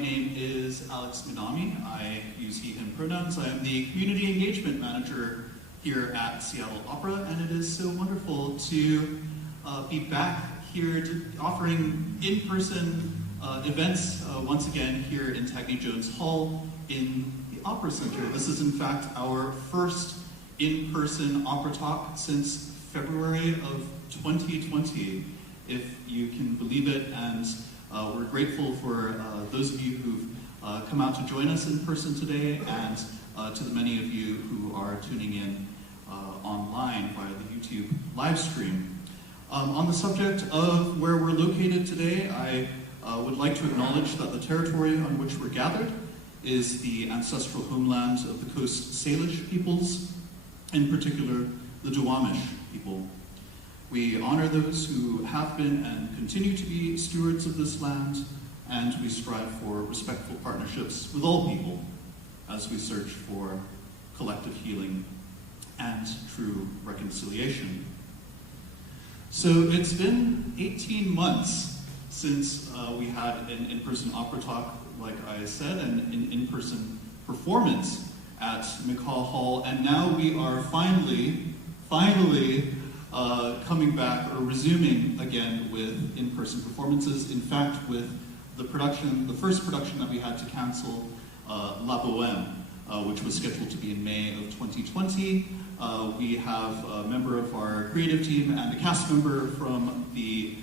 My name is Alex Minami. I use he, him pronouns. I am the Community Engagement Manager here at Seattle Opera, and it is so wonderful to be back here offering in-person events once again here in Tagney Jones Hall in the Opera Center. This is in fact our first in-person opera talk since February of 2020, if you can believe it, and we're grateful for those of you who've come out to join us in person today, and to the many of you who are tuning in online via the YouTube live stream. On the subject of where we're located today, I would like to acknowledge that the territory on which we're gathered is the ancestral homeland of the Coast Salish peoples, in particular the Duwamish people. We honor those who have been and continue to be stewards of this land, and we strive for respectful partnerships with all people as we search for collective healing and true reconciliation. So it's been 18 months since we had an in-person opera talk, like I said, and an in-person performance at McCaw Hall, and now we are finally coming back or resuming again with in-person performances. In fact, with the first production that we had to cancel, La Bohème, which was scheduled to be in May of 2020. We have a member of our creative team and a cast member from the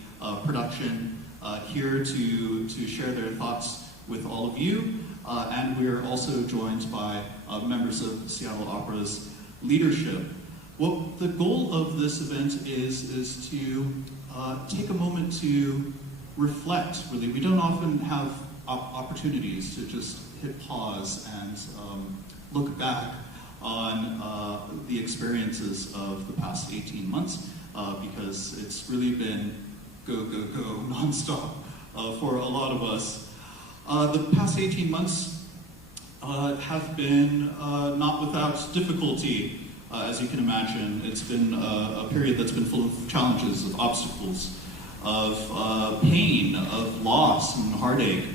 production here to share their thoughts with all of you. And we are also joined by members of Seattle Opera's leadership. Well, the goal of this event is to take a moment to reflect, really. We don't often have opportunities to just hit pause and look back on the experiences of the past 18 months, because it's really been go, go, go, nonstop for a lot of us. The past 18 months have been not without difficulty. As you can imagine, it's been a period that's been full of challenges, of obstacles, of pain, of loss and heartache.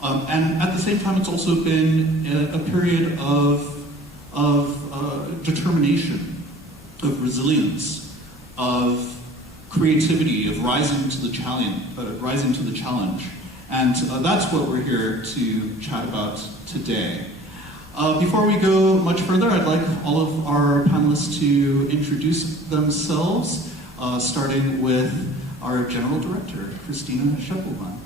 And at the same time, it's also been a period of determination, of resilience, of creativity, of rising to the challenge. And that's what we're here to chat about today. Before we go much further, I'd like all of our panelists to introduce themselves, starting with our General Director, Christina Scheppelmann.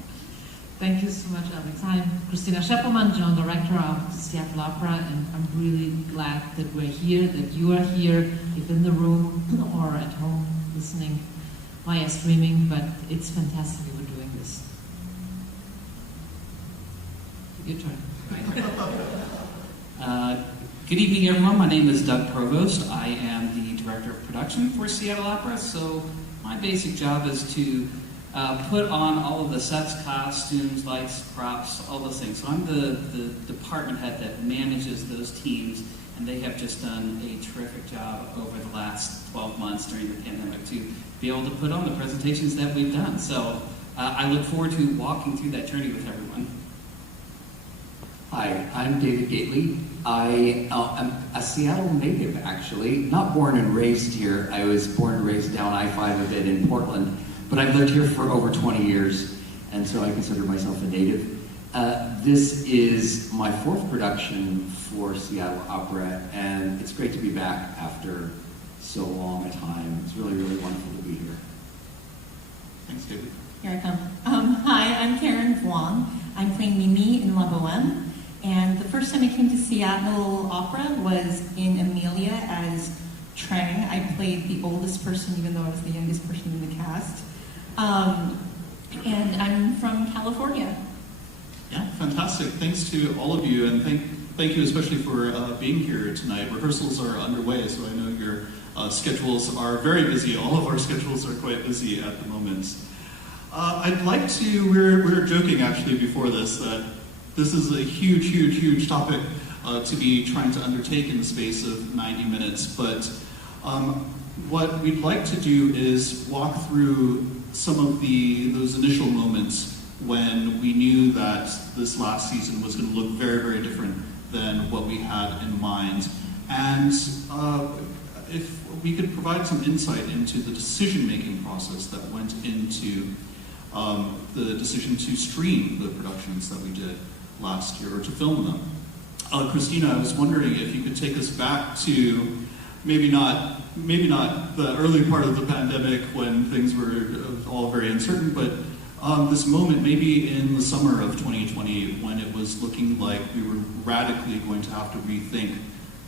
Thank you so much, Alex. I'm Christina Scheppelmann, General Director of Seattle Opera, and I'm really glad that we're here, that you are here, if in the room or at home listening via streaming, but it's fantastic that we're doing this. Your turn. Good evening, everyone. My name is Doug Provost. I am the Director of Production for Seattle Opera, so my basic job is to put on all of the sets, costumes, lights, props, all those things. So I'm the department head that manages those teams, and they have just done a terrific job over the last 12 months during the pandemic to be able to put on the presentations that we've done. So I look forward to walking through that journey with everyone. Hi, I'm David Gately. I am a Seattle native, actually. Not born and raised here. I was born and raised down I-5 a bit in Portland, but I've lived here for over 20 years, and so I consider myself a native. This is my fourth production for Seattle Opera, and it's great to be back after so long a time. It's really, really wonderful to be here. Thanks, David. Here I come. Hi, I'm Karen Vuong. I'm playing Mimi in La Bohème. And the first time I came to Seattle Opera was in Amelia as Trang. I played the oldest person, even though I was the youngest person in the cast. And I'm from California. Yeah, fantastic. Thanks to all of you, and thank you especially for being here tonight. Rehearsals are underway, so I know your schedules are very busy. All of our schedules are quite busy at the moment. I'd like to, we were joking actually before this, that this is a huge topic to be trying to undertake in the space of 90 minutes, but what we'd like to do is walk through some of those initial moments when we knew that this last season was going to look very, very different than what we had in mind. And if we could provide some insight into the decision-making process that went into the decision to stream the productions that we did last year, or to film them. Christina, I was wondering if you could take us back to maybe not the early part of the pandemic when things were all very uncertain, but this moment maybe in the summer of 2020 when it was looking like we were radically going to have to rethink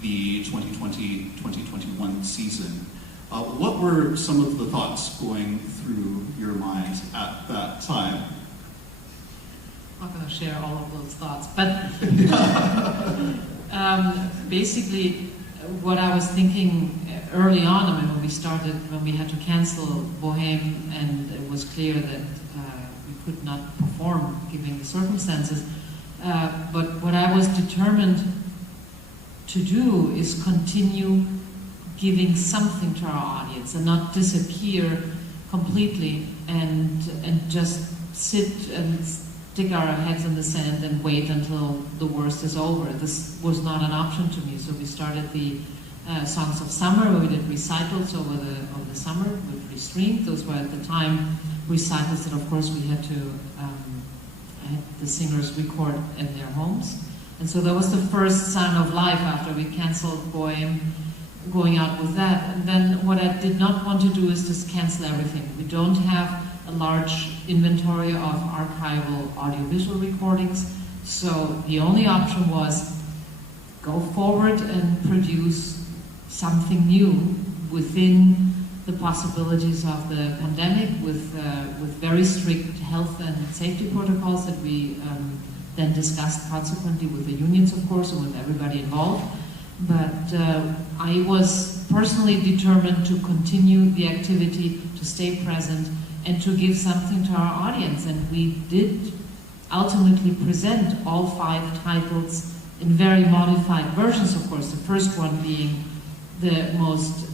the 2020-2021 season. What were some of the thoughts going through your mind at that time? I'm not going to share all of those thoughts, but basically what I was thinking early on, I mean, when we had to cancel Vuong, and it was clear that we could not perform given the circumstances, but what I was determined to do is continue giving something to our audience and not disappear completely and just sit and stick our heads in the sand and wait until the worst is over. This was not an option to me, so we started the Songs of Summer, where we did recitals over the summer, which we streamed. Those were at the time recitals that, of course, we had to had the singers record in their homes. And so that was the first sign of life after we canceled going out with that. And then what I did not want to do is just cancel everything. We don't have a large inventory of archival audiovisual recordings, so the only option was go forward and produce something new within the possibilities of the pandemic, with very strict health and safety protocols that we then discussed consequently with the unions, of course, and with everybody involved. But I was personally determined to continue the activity, to stay present, and to give something to our audience. And we did ultimately present all 5 titles in very modified versions, of course. The first one being the most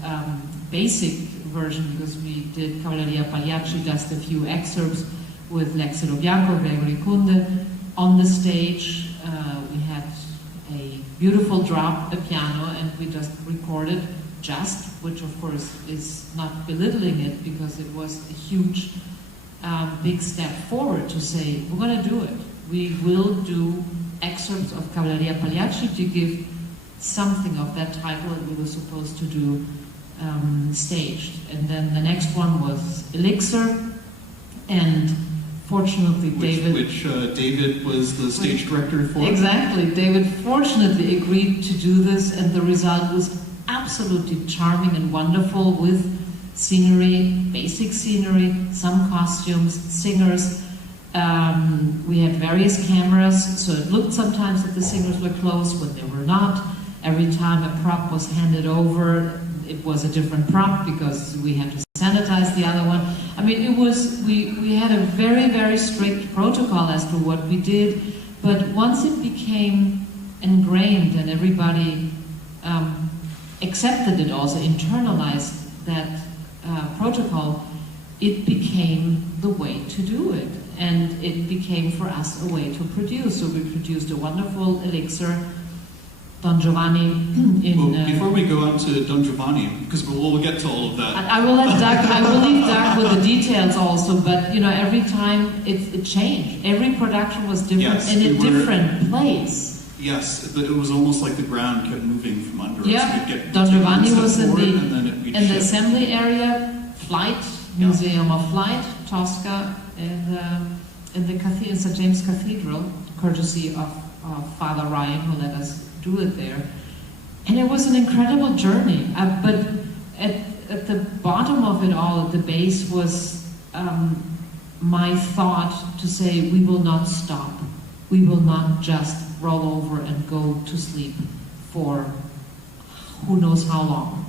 basic version, because we did Cavalleria Pagliacci, just a few excerpts with Lexero Bianco, Gregory Kunde on the stage. We had a beautiful drop, a piano, and we just recorded just, which of course is not belittling it, because it was a huge, big step forward to say, we're going to do it. We will do excerpts of Cavalleria Pagliacci to give something of that title that we were supposed to do staged. And then the next one was Elixir, and fortunately David was the stage director for. Exactly. David fortunately agreed to do this, and the result was absolutely charming and wonderful, with scenery, basic scenery, some costumes, singers. We had various cameras, so it looked sometimes that the singers were close when they were not. Every time a prop was handed over, it was a different prop because we had to sanitize the other one. I mean, it was, we had a very, very strict protocol as to what we did, but once it became ingrained and everybody accepted it, also internalized that protocol, it became the way to do it. And it became for us a way to produce. So we produced a wonderful Elixir, Don Giovanni before we go on to Don Giovanni, because we'll get to all of that. I will leave Doug with the details also, but you know, every time it changed. Every production was different, yes, in a different place. Yes, it was almost like the ground kept moving from under us. Yeah, Don Giovanni was in the assembly area, Flight, Museum of Flight, Tosca, and in the St. James Cathedral, courtesy of Father Ryan, who let us do it there. And it was an incredible journey. But at the bottom of it all, at the base, was my thought to say, we will not stop. We will not just roll over and go to sleep for who knows how long.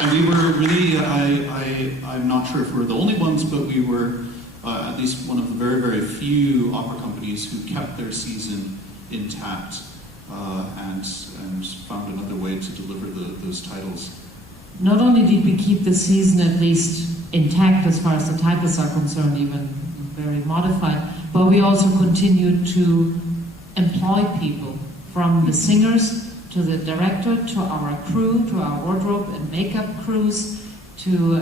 And we were really, I'm not sure if we're the only ones, but we were at least one of the very, very few opera companies who kept their season intact and found another way to deliver those titles. Not only did we keep the season at least intact as far as the titles are concerned, even very modified. But we also continue to employ people, from the singers to the director, to our crew, to our wardrobe and makeup crews, to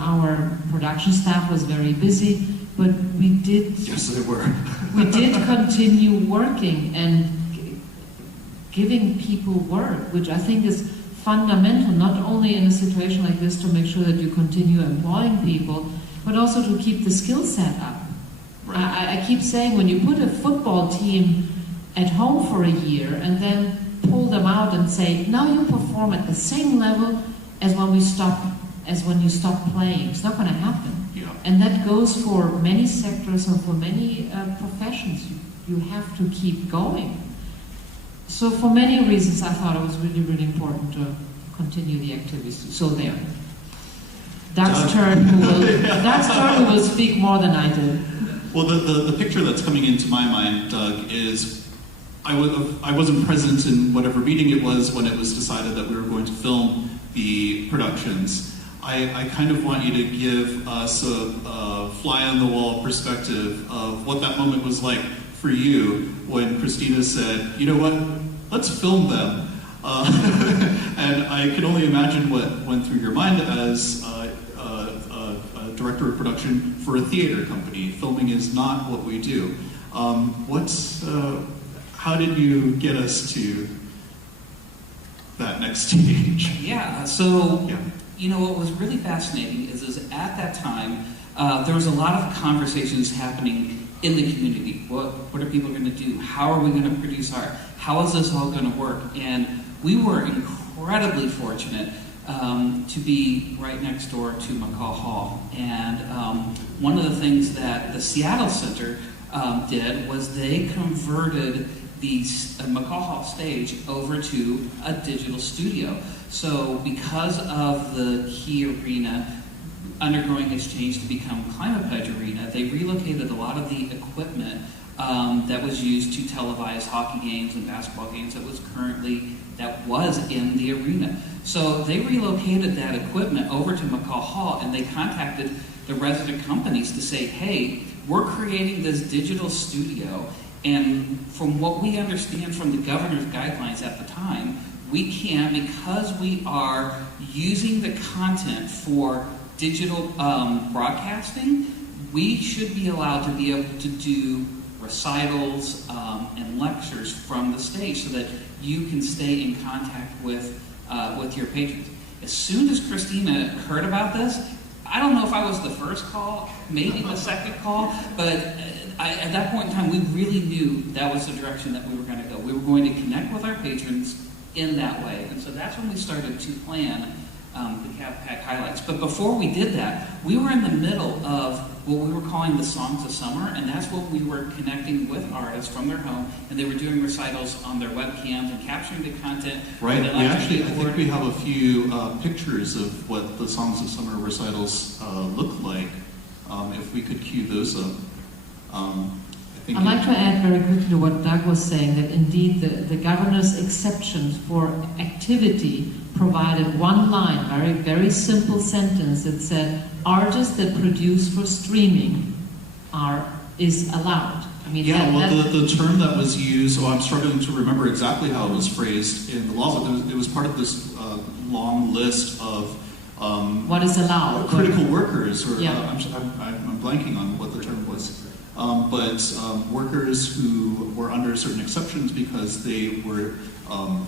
our production staff was very busy, but we did. Yes, they were. We did continue working and giving people work, which I think is fundamental, not only in a situation like this to make sure that you continue employing people, but also to keep the skill set up. Right. I keep saying, when you put a football team at home for a year and then pull them out and say, now you perform at the same level as when you stop playing, it's not going to happen. Yeah. And that goes for many sectors and for many professions. You have to keep going. So for many reasons, I thought it was really, really important to continue the activities. So there. Doug's turn, who will speak more than I did. Well, the picture that's coming into my mind, Doug, is I wasn't present in whatever meeting it was when it was decided that we were going to film the productions. I kind of want you to give us a fly-on-the-wall perspective of what that moment was like for you when Christina said, you know what, let's film them. And I can only imagine what went through your mind as a director of production for a theater company. Filming is not what we do. How did you get us to that next stage? Yeah, so, Yeah. you know, what was really fascinating is at that time, there was a lot of conversations happening in the community. What are people going to do? How are we going to produce art? How is this all going to work? And we were incredibly fortunate to be right next door to McCaw Hall. And one of the things that the Seattle Center did was they converted the McCaw Hall stage over to a digital studio. So because of the Key Arena undergoing its change to become Climate Pledge Arena, they relocated a lot of the equipment that was used to televise hockey games and basketball games that was in the arena. So they relocated that equipment over to McCaw Hall, and they contacted the resident companies to say, hey, we're creating this digital studio, and from what we understand from the governor's guidelines at the time, we can, because we are using the content for digital broadcasting, we should be allowed to be able to do recitals and lectures from the stage so that you can stay in contact with your patrons. As soon as Christina heard about this, I don't know if I was the first call, maybe the second call, but at that point in time, we really knew that was the direction that we were going to go. We were going to connect with our patrons in that way. And so that's when we started to plan the Cap Pack highlights. But before we did that, we were in the middle of what we were calling the Songs of Summer, and that's when we were connecting with artists from their home, and they were doing recitals on their webcams and capturing the content. Right. I think we have a few pictures of what the Songs of Summer recitals look like. If we could cue those up. I'd like to add very quickly to what Doug was saying, that indeed the governor's exceptions for activity provided one line, very, very simple sentence that said, artists that produce for streaming is allowed. I mean, the term that was used, so I'm struggling to remember exactly how it was phrased in the law, but it was part of this long list of what is allowed? Critical workers, or yeah. I'm blanking on what the term was. But workers who were under certain exceptions because they were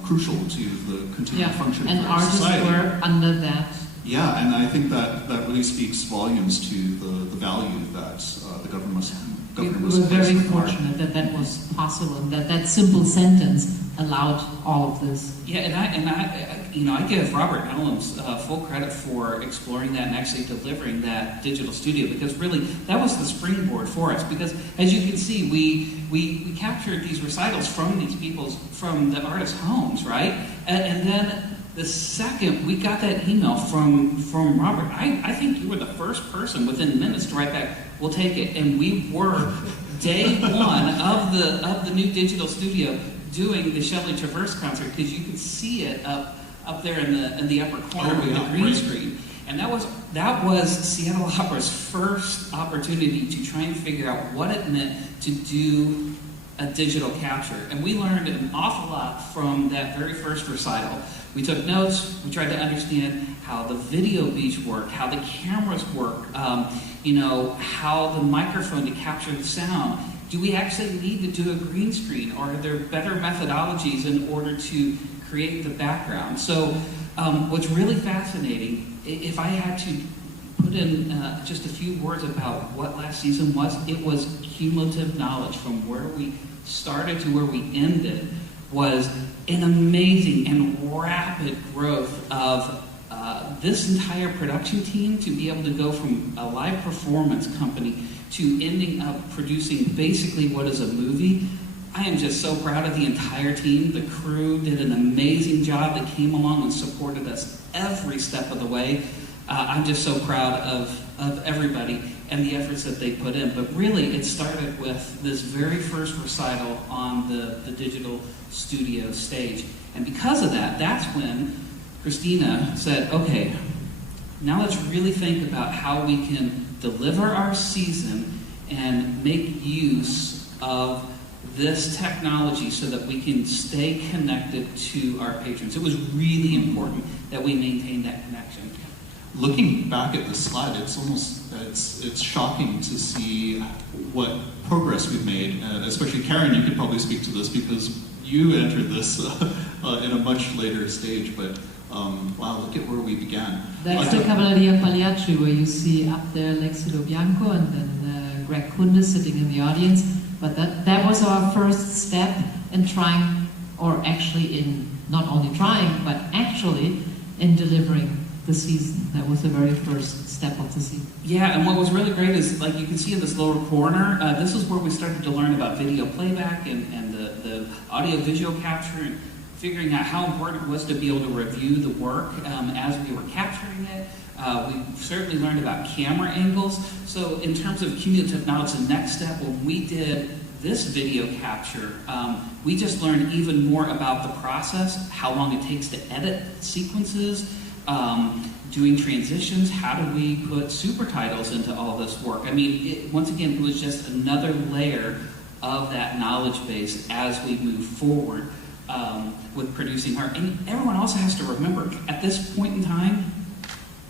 crucial to the continued function and of our society. And artists were under that. Yeah, and I think that really speaks volumes to the value that the government was We were very fortunate that was possible, and that simple sentence allowed all of this. Yeah, and I give Robert Ellam's full credit for exploring that and actually delivering that digital studio, because really that was the springboard for us. Because as you can see, we captured these recitals from from the artists' homes, right? And then the second we got that email from Robert, I think you were the first person within minutes to write back, we'll take it. And we were day one of the new digital studio doing the Shelley Traverse concert, because you could see it up there in the upper corner with the green screen. And that was Seattle Opera's first opportunity to try and figure out what it meant to do a digital capture. And we learned an awful lot from that very first recital. We took notes, we tried to understand how the video beats work, how the cameras work, how the microphone to capture the sound. Do we actually need to do a green screen, or are there better methodologies in order to create the background? So what's really fascinating, if I had to put in just a few words about what last season was, it was cumulative knowledge from where we started to where we ended, was an amazing and rapid growth of this entire production team to be able to go from a live performance company to ending up producing basically what is a movie. I am just so proud of the entire team. The crew did an amazing job. They came along and supported us every step of the way. I'm just so proud of everybody and the efforts that they put in. But really, it started with this very first recital on the digital studio stage. And because of that, that's when Christina said, okay, now let's really think about how we can deliver our season and make use of this technology so that we can stay connected to our patrons. It was really important that we maintain that connection. Looking back at the slide, it's shocking to see what progress we've made. Especially Karen, you could probably speak to this because you entered this in a much later stage. But wow, look at where we began. That's the Cavalleria Pagliacci, where you see up there Lexilo Bianco and then Greg Kunde sitting in the audience. But that was our first step in trying, or actually in not only trying, but actually in delivering the season. That was the very first step of the season. Yeah, and what was really great is, like you can see in this lower corner, this is where we started to learn about video playback and the audio-visual capture, and figuring out how important it was to be able to review the work as we were capturing it. We certainly learned about camera angles. So in terms of cumulative knowledge, the next step, when we did this video capture, we just learned even more about the process, how long it takes to edit sequences, doing transitions, how do we put super titles into all this work. I mean, once again, it was just another layer of that knowledge base as we move forward with producing art. And everyone also has to remember, at this point in time,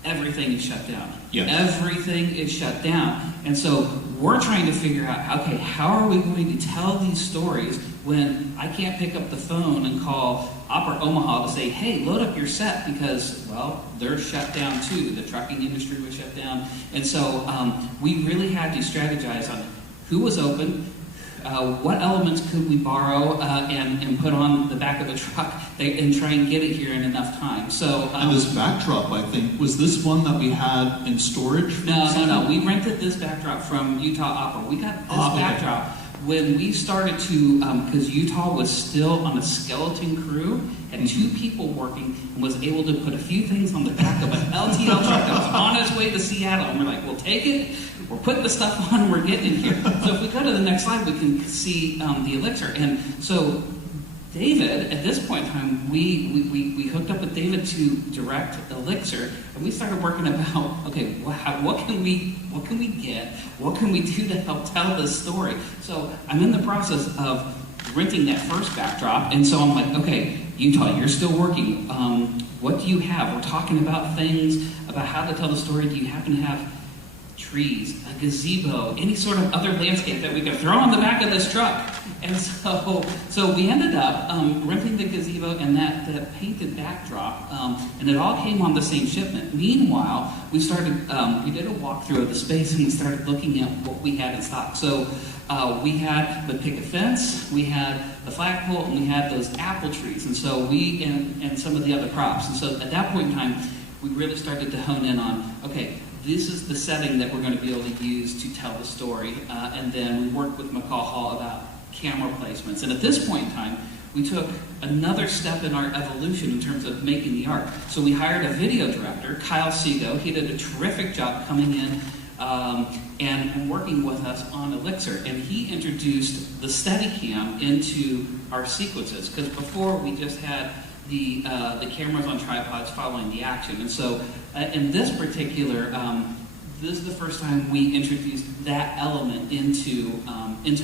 everything is shut down. Yes. Everything is shut down. And so we're trying to figure out, okay, how are we going to tell these stories when I can't pick up the phone and call Opera Omaha to say, hey, load up your set, because, well, they're shut down too. The trucking industry was shut down. And so we really had to strategize on who was open, what elements could we borrow and put on the back of the truck and try and get it here in enough time. So and this backdrop, I think, was this one that we had in storage? No. We rented this backdrop from Utah Opera. We got this backdrop when we started to, because Utah was still on a skeleton crew, had 2 people working, and was able to put a few things on the back of an LTL truck that was on its way to Seattle. And we're like, we'll take it. We're putting the stuff on, we're getting it here. So if we go to the next slide, we can see the Elixir. And so David, at this point in time, we hooked up with David to direct Elixir, and we started working about, okay, what can we get? What can we do to help tell this story? So I'm in the process of renting that first backdrop, and so I'm like, okay, Utah, you're still working. What do you have? We're talking about things, about how to tell the story. Do you happen to have trees, a gazebo, any sort of other landscape that we could throw on the back of this truck? And so we ended up renting the gazebo and that painted backdrop, and it all came on the same shipment. Meanwhile, we did a walkthrough of the space, and we started looking at what we had in stock. So we had the picket fence, we had the flagpole, and we had those apple trees, and so and some of the other crops. And so at that point in time, we really started to hone in on, okay, this is the setting that we're going to be able to use to tell the story. And then we worked with McCall Hall about camera placements. And at this point in time, we took another step in our evolution in terms of making the art. So we hired a video director, Kyle Seago. He did a terrific job coming in and working with us on Elixir. And he introduced the Steadicam into our sequences. Because before we just had the cameras on tripods following the action. And so in this particular, this is the first time we introduced that element into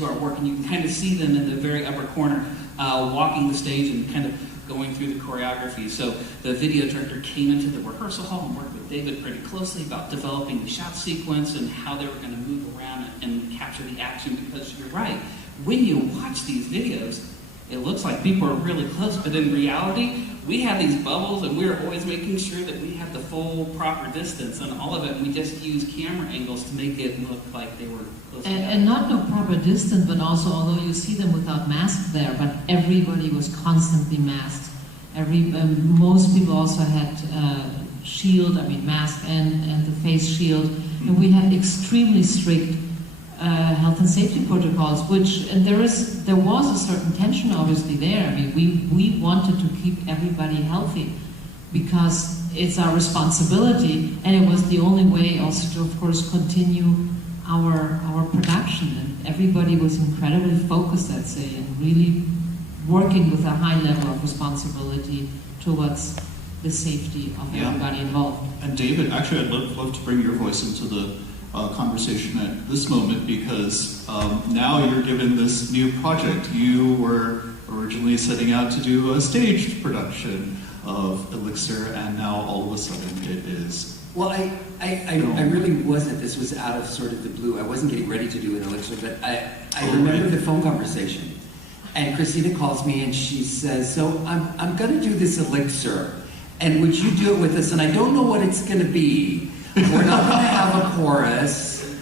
our work, and you can kind of see them in the very upper corner walking the stage and kind of going through the choreography. So the video director came into the rehearsal hall and worked with David pretty closely about developing the shot sequence and how they were going to move around and capture the action, because you're right, when you watch these videos, it looks like people are really close, but in reality, we have these bubbles and we're always making sure that we have the full proper distance and all of it, and we just use camera angles to make it look like they were close together. And not no proper distance, but also, although you see them without masks there, but everybody was constantly masked. Most people also had mask and the face shield, and we had extremely strict health and safety protocols, and there was a certain tension obviously there. I mean, we wanted to keep everybody healthy because it's our responsibility, and it was the only way also to, of course, continue our production. And everybody was incredibly focused, I'd say, and really working with a high level of responsibility towards the safety of everybody involved. And David, actually, I'd love to bring your voice into the conversation at this moment, because now you're given this new project. You were originally setting out to do a staged production of Elixir, and now all of a sudden it is. Well, I really wasn't. This was out of sort of the blue. I wasn't getting ready to do an Elixir, but I remember the phone conversation. And Christina calls me and she says, so I'm going to do this Elixir, and would you do it with us? And I don't know what it's going to be. We're not going to have a chorus.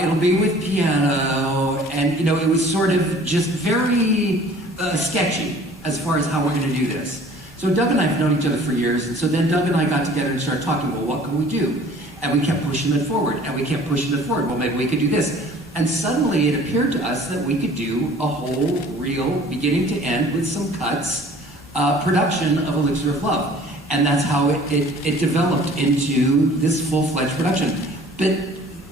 It'll be with piano. And, it was sort of just very sketchy as far as how we're going to do this. So Doug and I have known each other for years. And so then Doug and I got together and started talking, well, what can we do? And we kept pushing it forward. And we kept pushing it forward. Well, maybe we could do this. And suddenly it appeared to us that we could do a whole, real, beginning to end with some cuts, production of Elixir of Love. And that's how it developed into this full-fledged production. But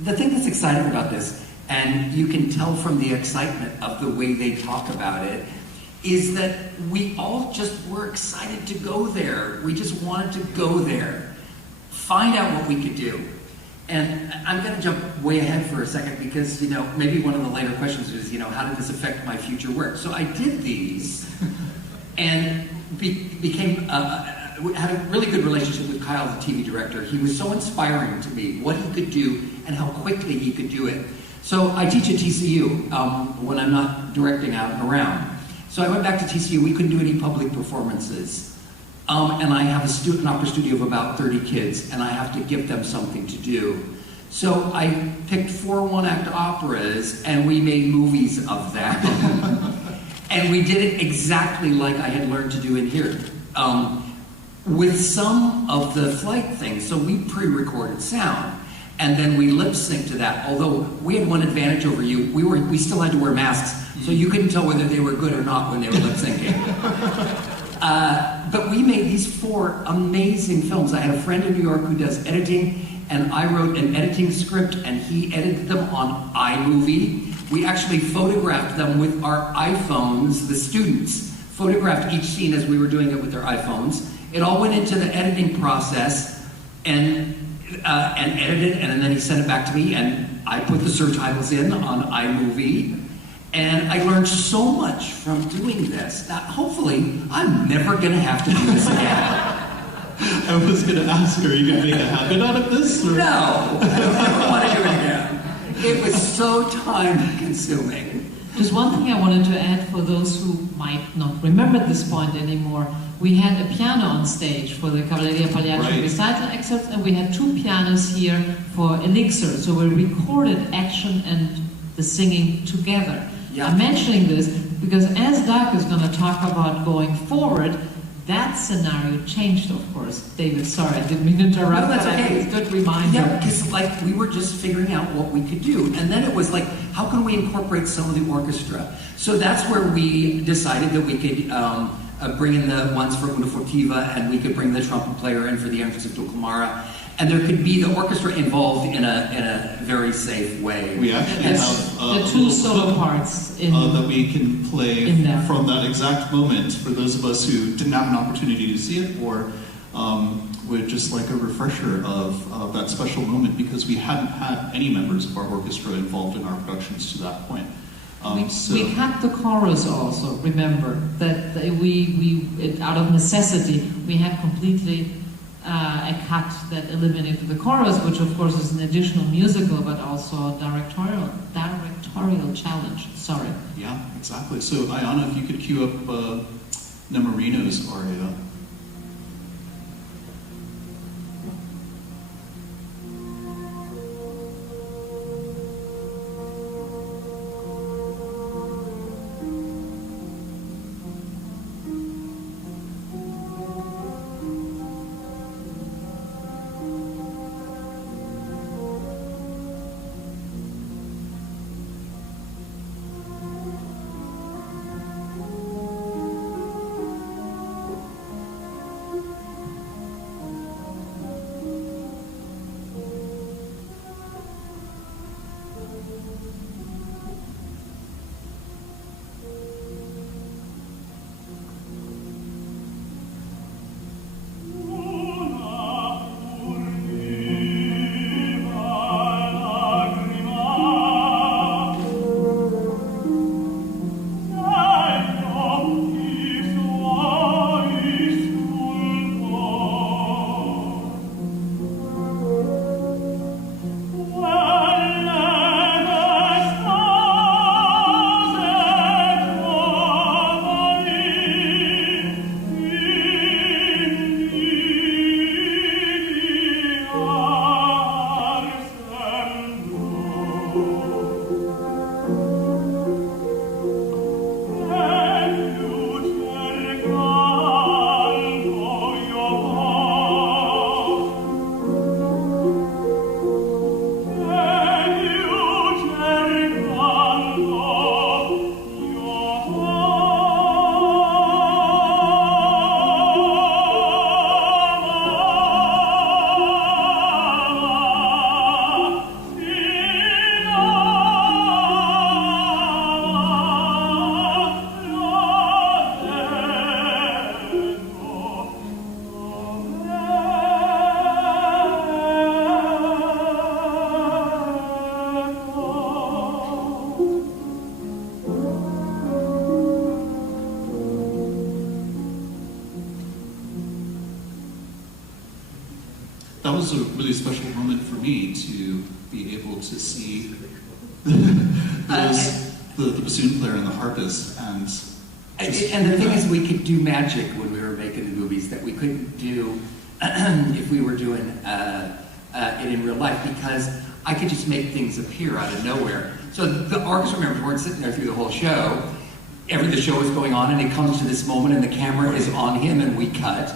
the thing that's exciting about this, and you can tell from the excitement of the way they talk about it, is that we all just were excited to go there. We just wanted to go there, find out what we could do. And I'm going to jump way ahead for a second because, maybe one of the later questions is, how did this affect my future work? So I did these and had a really good relationship with Kyle, the TV director. He was so inspiring to me, what he could do and how quickly he could do it. So I teach at TCU when I'm not directing out and around. So I went back to TCU. We couldn't do any public performances. And I have an opera studio of about 30 kids, and I have to give them something to do. So I picked 4 one-act operas, and we made movies of them. And we did it exactly like I had learned to do in here. With some of the flight things, so we pre-recorded sound, and then we lip-synced to that. Although we had one advantage over you, we still had to wear masks, so you couldn't tell whether they were good or not when they were lip-syncing. But we made these 4 amazing films. I had a friend in New York who does editing, and I wrote an editing script, and he edited them on iMovie. We actually photographed them with our iPhones. The students photographed each scene as we were doing it with their iPhones. It all went into the editing process and edited, and then he sent it back to me, and I put the subtitles in on iMovie. And I learned so much from doing this. Now, hopefully, I'm never going to have to do this again. I was going to ask, are you going to make a habit out of this? Or? No, I don't ever want to do it again. It was so time-consuming. Just one thing I wanted to add for those who might not remember this point anymore. We had a piano on stage for the Cavalleria Pagliacci recital excerpts, and we had 2 pianos here for Elixir. So we recorded action and the singing together. Yeah. I'm mentioning this because as Doug is going to talk about going forward, that scenario changed, of course. David, sorry, I didn't mean to interrupt. No, that's okay. It's a good reminder. Yeah, because we were just figuring out what we could do. And then it was like, how can we incorporate some of the orchestra? So that's where we decided that we could bring in the ones for Una Furtiva, and we could bring the trumpet player in for the entrance of Dulcamara. and there could be the orchestra involved in a very safe way. We actually Yes. have The two a solo clip, parts in that we can play in there. from that exact moment for those of us who didn't have an opportunity to see it, or would just like a refresher of that special moment, because we hadn't had any members of our orchestra involved in our productions to that point. We cut the chorus also. Remember that out of necessity we had completely a cut that eliminated the chorus, which of course is an additional musical but also directorial challenge. Sorry. Yeah, exactly. So Ayana, if you could cue up Nemorino's aria. That was a really special moment for me to be able to see the bassoon player and the harpist, and the thing is, we could do magic when we were making the movies that we couldn't do if we were doing it in real life, because I could just make things appear out of nowhere. So the orchestra members weren't sitting there through the whole show. The show is going on, and it comes to this moment, and the camera is on him, and we cut.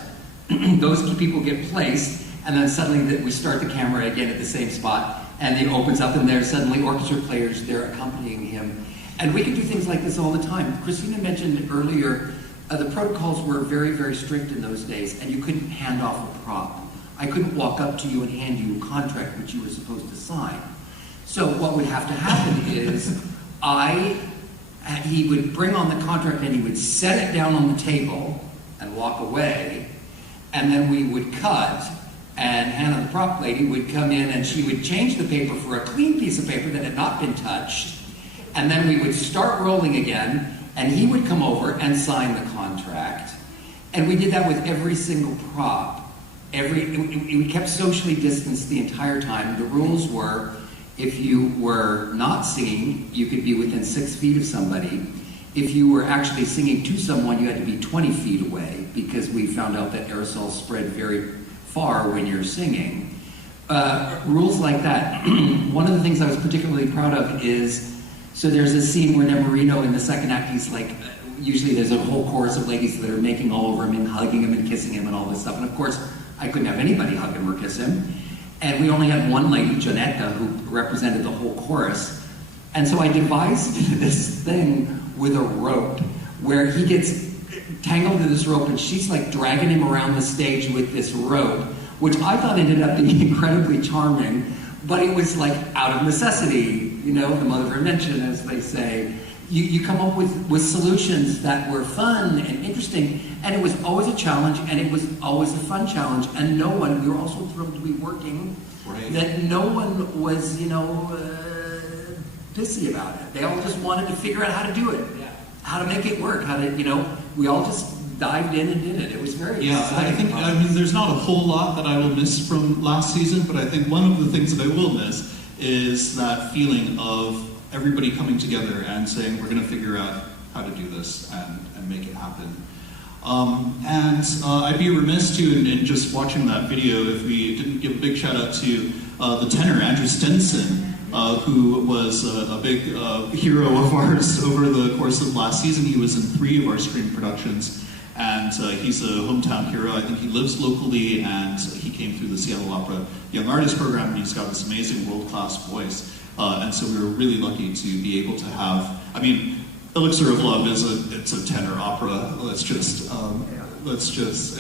Those people get placed, and then suddenly we start the camera again at the same spot, and it opens up, and there's suddenly orchestra players there accompanying him. And we can do things like this all the time. Christina mentioned earlier, the protocols were very, very strict in those days, and you couldn't hand off a prop. I couldn't walk up to you and hand you a contract which you were supposed to sign. So what would have to happen is he would bring on the contract and he would set it down on the table and walk away, and then we would cut, and Hannah, the prop lady, would come in and she would change the paper for a clean piece of paper that had not been touched, and then we would start rolling again, and he would come over and sign the contract. And we did that with every single prop. We kept socially distanced the entire time. The rules were, if you were not singing, you could be within 6 feet of somebody. If you were actually singing to someone, you had to be 20 feet away, because we found out that aerosols spread very far when you're singing. Rules like that. One of the things I was particularly proud of is, so there's a scene where Nemorino in the second act, he's like, usually there's a whole chorus of ladies that are making all over him and hugging him and kissing him and all this stuff. And of course, I couldn't have anybody hug him or kiss him. And we only had one lady, Janetta, who represented the whole chorus. And so I devised this thing with a rope where he gets tangled in this rope, and she's like dragging him around the stage with this rope which I thought ended up being incredibly charming, but it was like out of necessity, you know, the mother of invention, as they say. You come up with solutions that were fun and interesting, and it was always a challenge, and it was always a fun challenge, and we were also thrilled to be working, right. That no one was, you know, pissy about it. They all just wanted to figure out how to do it, how to make it work, how to, you know, we all just dived in and did it. It was very exciting. I mean, there's not a whole lot that I will miss from last season, but I think one of the things that I will miss is that feeling of everybody coming together and saying, we're going to figure out how to do this and make it happen. I'd be remiss too in just watching that video if we didn't give a big shout out to the tenor, Andrew Stenson, who was a big hero of ours over the course of last season. He was in 3 of our screen productions, and he's a hometown hero. I think he lives locally, and he came through the Seattle Opera Young Artist Program, and he's got this amazing world-class voice. And so we were really lucky to be able to have, I mean, Elixir of Love it's a tenor opera. Let's just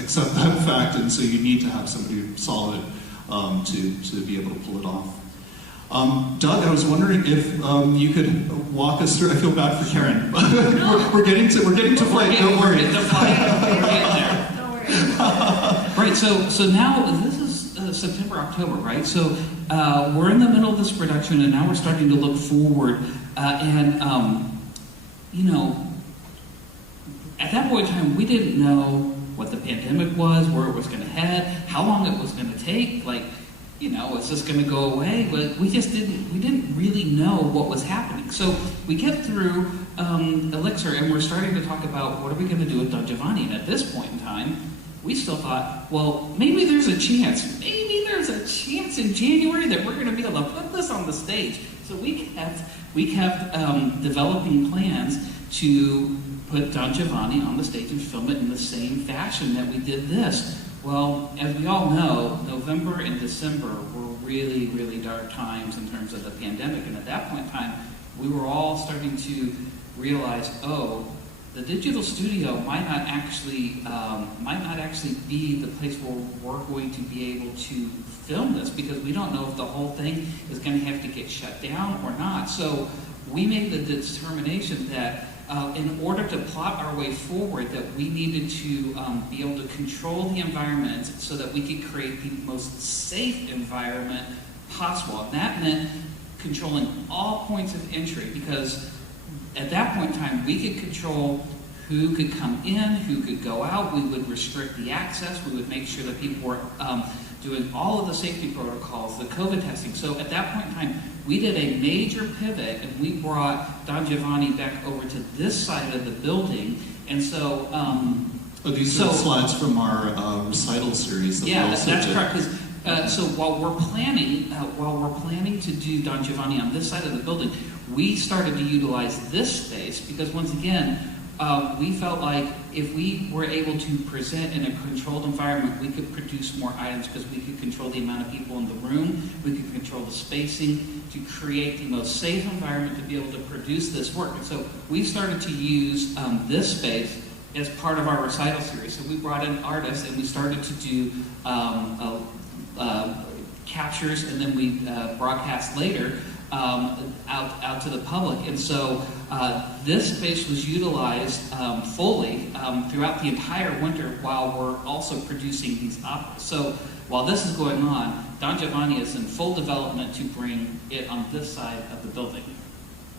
accept that fact, and so you need to have somebody solid to be able to pull it off. Doug, I was wondering if you could walk us through. I feel bad for Karen. we're getting to flight. Don't worry. We're getting there. Don't worry. Right. So now this is September, October, right? So we're in the middle of this production, and now we're starting to look forward. You know, at that point in time, we didn't know what the pandemic was, where it was going to head, how long it was going to take. Like, you know, is this going to go away? But we didn't really know what was happening. So we get through Elixir, and we're starting to talk about what are we going to do with Don Giovanni. And at this point in time, we still thought, well, maybe there's a chance. Maybe there's a chance in January that we're going to be able to put this on the stage. So we kept developing plans to put Don Giovanni on the stage and film it in the same fashion that we did this. Well, as we all know, November and December were really, really dark times in terms of the pandemic. And at that point in time, we were all starting to realize, oh, the digital studio might not actually be the place where we're going to be able to film this, because we don't know if the whole thing is going to have to get shut down or not. So we made the determination that in order to plot our way forward, that we needed to be able to control the environment so that we could create the most safe environment possible. And that meant controlling all points of entry, because at that point in time, we could control who could come in, who could go out. We would restrict the access. We would make sure that people were doing all of the safety protocols, the COVID testing. So at that point in time, we did a major pivot, and we brought Don Giovanni back over to this side of the building. And so... these are slides from our recital series. That's correct. Because so while we're planning to do Don Giovanni on this side of the building, we started to utilize this space because, once again, we felt like if we were able to present in a controlled environment, we could produce more items because we could control the amount of people in the room, we could control the spacing to create the most safe environment to be able to produce this work. And so we started to use this space as part of our recital series. So we brought in artists, and we started to do captures, and then we broadcast later out to the public. And so this space was utilized fully throughout the entire winter while we're also producing these operas. So while this is going on, Don Giovanni is in full development to bring it on this side of the building.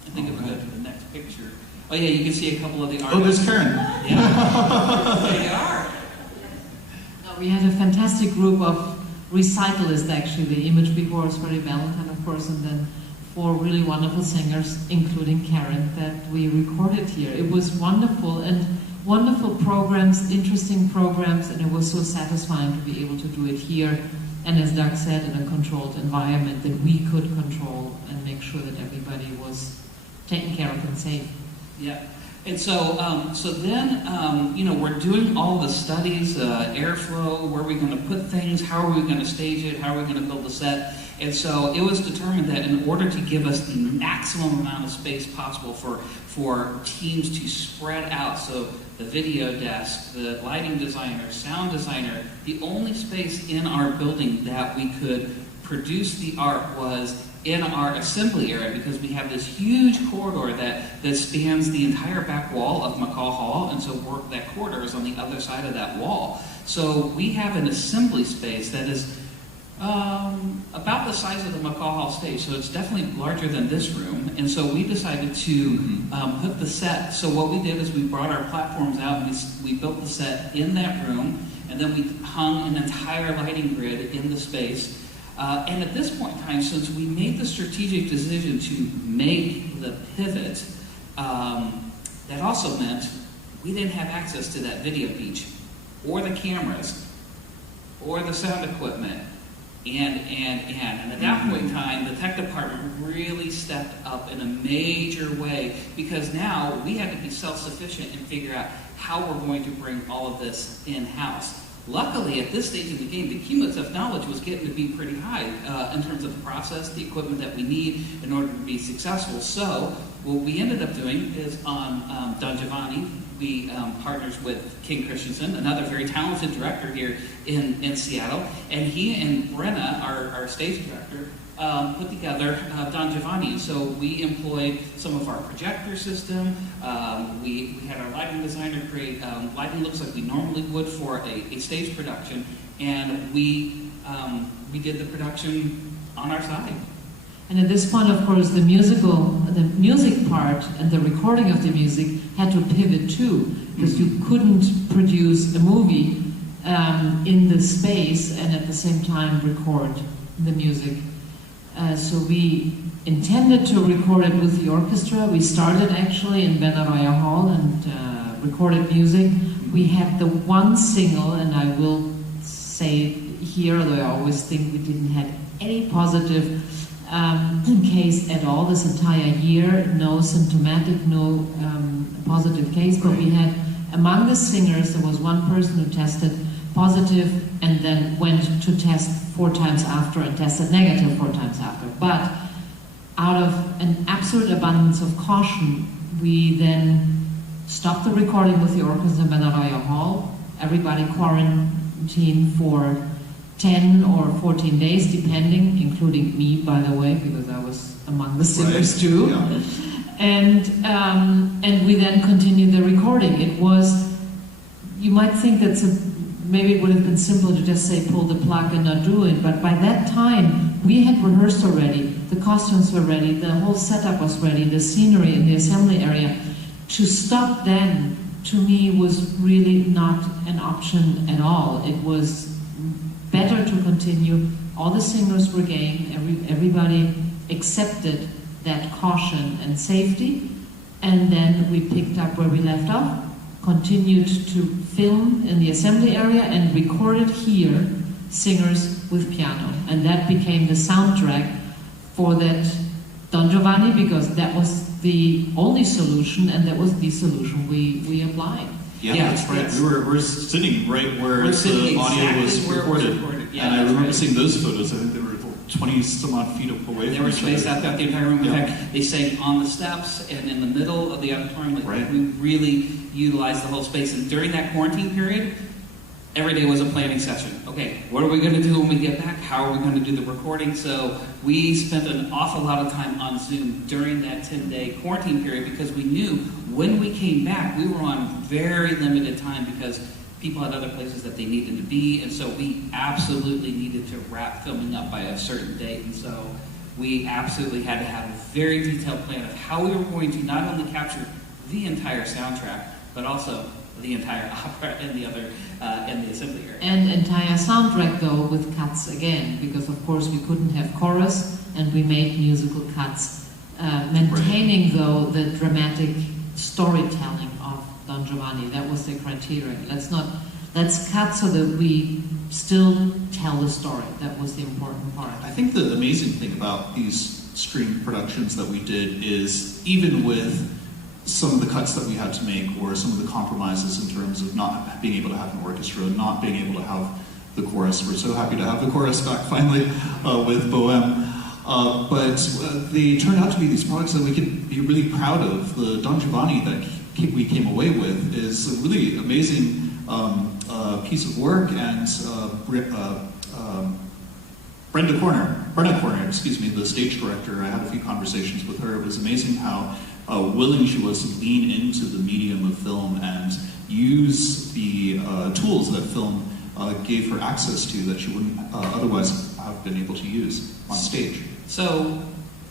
I think if we go to the next picture. Oh yeah, you can see a couple of the artists. Oh, there's Karen. Yeah, there you are. We had a fantastic group of recitalists, actually. The image before was very Valentine, of course, and then 4 really wonderful singers, including Karen, that we recorded here. It was wonderful, and wonderful programs, interesting programs, and it was so satisfying to be able to do it here. And as Doug said, in a controlled environment that we could control and make sure that everybody was taken care of and safe. Yeah. And so then, you know, we're doing all the studies, airflow, where are we going to put things, how are we going to stage it, how are we going to build the set. And so it was determined that in order to give us the maximum amount of space possible for teams to spread out, so the video desk, the lighting designer, sound designer, the only space in our building that we could produce the art was in our assembly area, because we have this huge corridor that spans the entire back wall of McCall Hall, and so that corridor is on the other side of that wall. So we have an assembly space that is about the size of the McCall Hall stage, so it's definitely larger than this room. And so we decided to hook the set. So what we did is we brought our platforms out and we built the set in that room, and then we hung an entire lighting grid in the space. And at this point in time, since we made the strategic decision to make the pivot, that also meant we didn't have access to that video beach, or the cameras, or the sound equipment. And at that point in time, the tech department really stepped up in a major way, because now we had to be self-sufficient and figure out how we're going to bring all of this in-house. Luckily, at this stage in the game, the cumulative knowledge was getting to be pretty high in terms of the process, the equipment that we need in order to be successful. So what we ended up doing is on Don Giovanni, we partners with King Christensen, another very talented director here in Seattle, and he and Brenna, our stage director, put together Don Giovanni. So we employed some of our projector system. We had our lighting designer create lighting looks like we normally would for a stage production, and we did the production on our side. And at this point, of course, the music part and the recording of the music had to pivot too, because you couldn't produce a movie in the space and at the same time record the music. So we intended to record it with the orchestra. We started actually in Benaroya Hall and recorded music. We had the one single, and I will say here, though I always think we didn't have any positive case at all this entire year, no symptomatic, no positive case, but we had, among the singers, there was one person who tested positive and then went to test 4 times after and tested negative 4 times after. But out of an absolute abundance of caution, we then stopped the recording with the orchestra in Benaroya Hall. Everybody quarantined for 10 or 14 days, depending, including me, by the way, because I was among the singers too. Yeah. And we then continued the recording. It was, you might think maybe it would have been simple to just say pull the plug and not do it, but by that time we had rehearsed already, the costumes were ready, the whole setup was ready, the scenery in the assembly area. To stop then, to me, was really not an option at all. It was better to continue. All the singers were game, everybody accepted that caution and safety, and then we picked up where we left off, continued to film in the assembly area and recorded here singers with piano. And that became the soundtrack for that Don Giovanni, because that was the only solution, and that was the solution we applied. Yeah, that's right. We're sitting right where the audio was recorded. Yeah, and I remember seeing those photos. I think they were 20 some odd feet away from each other. They were spaced out throughout the entire room. In fact, they sang on the steps and in the middle of the auditorium. Like, we really utilized the whole space. And during that quarantine period, every day was a planning session. Okay, what are we going to do when we get back? How are we going to do the recording? So we spent an awful lot of time on Zoom during that 10-day quarantine period, because we knew when we came back, we were on very limited time because people had other places that they needed to be, and so we absolutely needed to wrap filming up by a certain date. And so we absolutely had to have a very detailed plan of how we were going to not only capture the entire soundtrack, but also the entire opera and the other and the assembly area. And entire soundtrack, though, with cuts again, because of course we couldn't have chorus, and we made musical cuts, maintaining though the dramatic storytelling of Don Giovanni. That was the criterion. Let's cut so that we still tell the story. That was the important part. I think the amazing thing about these stream productions that we did is, even with some of the cuts that we had to make, or some of the compromises in terms of not being able to have an orchestra, not being able to have the chorus. We're so happy to have the chorus back finally with Bohème. But they turned out to be these products that we could be really proud of. The Don Giovanni that we came away with is a really amazing piece of work, and Brenna Corner, the stage director, I had a few conversations with her. It was amazing how willing she was to lean into the medium of film and use the tools that film gave her access to that she wouldn't otherwise have been able to use on stage. So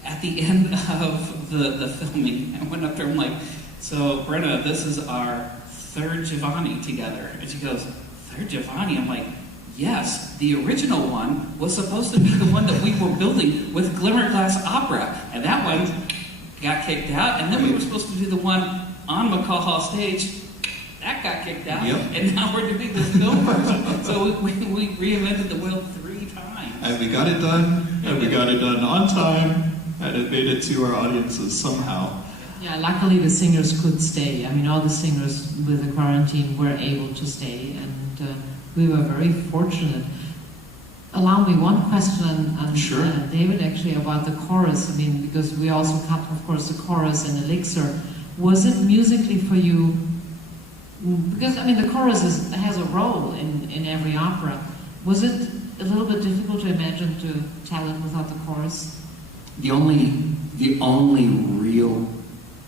at the end of the filming, I went up to her and I'm like, so Brenna, this is our third Giovanni together. And she goes, third Giovanni? I'm like, yes, the original one was supposed to be the one that we were building with Glimmerglass Opera. And that one got kicked out. And then we were supposed to do the one on McCall Hall stage. That got kicked out. Yep. And now we're doing this film version. So we reinvented the wheel 3 times. And we got it done, and we got it done on time, and it made it to our audiences somehow. Yeah, luckily the singers could stay. I mean, all the singers with the quarantine were able to stay, and we were very fortunate. Allow me one question, and Sure. David, actually, about the chorus. I mean, because we also cut, of course, the chorus and Elixir. Was it musically for you? Because, I mean, the chorus has a role in every opera. Was it a little bit difficult to imagine to tell it without the chorus? The only real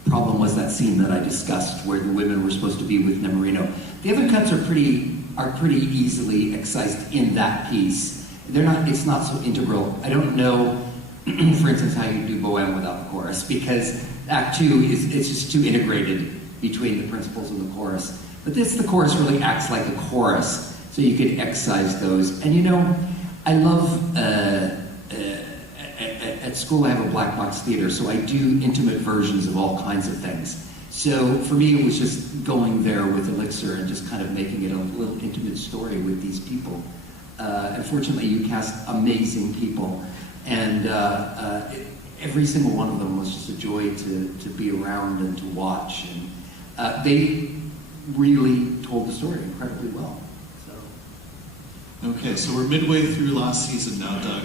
problem was that scene that I discussed where the women were supposed to be with Nemorino. The other cuts are pretty easily excised in that piece. It's not so integral. I don't know, for instance, how you do Bohème without the chorus, because Act 2 it's just too integrated between the principals and the chorus. But the chorus really acts like a chorus, so you could excise those. And I love, at school I have a black box theater, so I do intimate versions of all kinds of things. So for me it was just going there with Elixir and just kind of making it a little intimate story with these people. Unfortunately you cast amazing people, and every single one of them was just a joy to be around and to watch. And they really told the story incredibly well. Okay, so we're midway through last season now, Doug,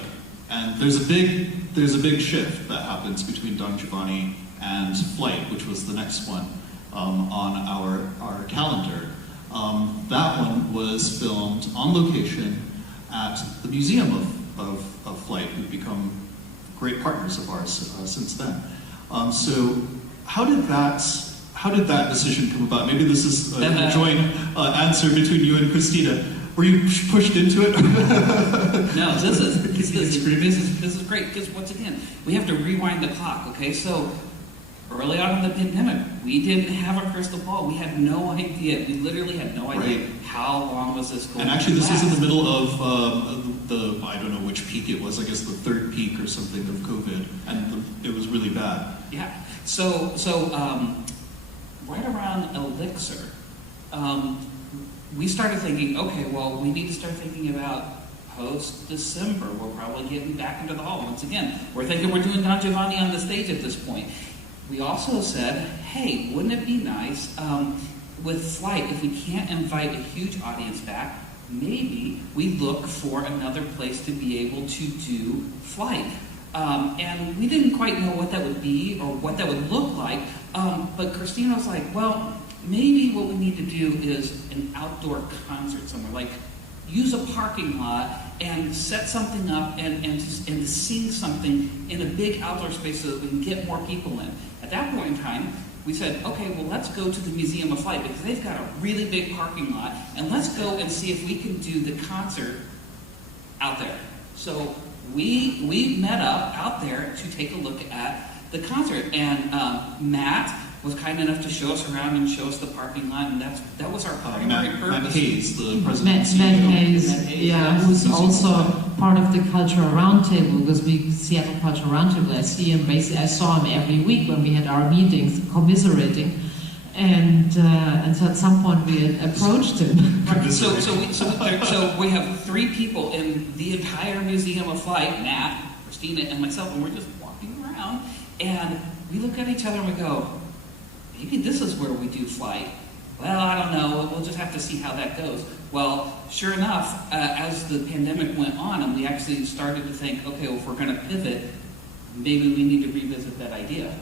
and there's a big shift that happens between Don Giovanni and Flight, which was the next one on our calendar. That one was filmed on location at the Museum of Flight, who've become great partners of ours since then. So how did that decision come about? Maybe this is a joint answer between you and Christina. Were you pushed into it? No, this is great, because once again, we have to rewind the clock, okay? So early on in the pandemic, we didn't have a crystal ball. We had no idea. We literally had no idea how long was this going to last. And actually, this was in the middle of I don't know which peak it was, I guess the third peak or something of COVID, and it was really bad. Yeah, so right around Elixir, we started thinking, okay, well, we need to start thinking about post-December. We're probably getting back into the hall. Once again, we're thinking we're doing Don Giovanni on the stage at this point. We also said, hey, wouldn't it be nice with Flight, if we can't invite a huge audience back, maybe we look for another place to be able to do Flight. And we didn't quite know what that would be or what that would look like, but Christina was like, well, maybe what we need to do is an outdoor concert somewhere, like use a parking lot and set something up and sing something in a big outdoor space so that we can get more people in. At that point in time, we said, okay, well, let's go to the Museum of Flight because they've got a really big parking lot, and let's go and see if we can do the concert out there. So we met up out there to take a look at the concert, and Matt was kind enough to show us around and show us the parking lot, and that was our primary purpose. Matt Hayes, the president. Matt Hayes, yeah, who's also part of the Cultural Roundtable, because Seattle Cultural Roundtable, I saw him every week when we had our meetings, commiserating, and so at some point we had approached him. Right. So we have 3 people in the entire Museum of Flight, Matt, Christina, and myself, and we're just walking around, and we look at each other and we go, maybe this is where we do flight. Well, I don't know. We'll just have to see how that goes. Well, sure enough, as the pandemic went on and we actually started to think, okay, well, if we're going to pivot, maybe we need to revisit that idea.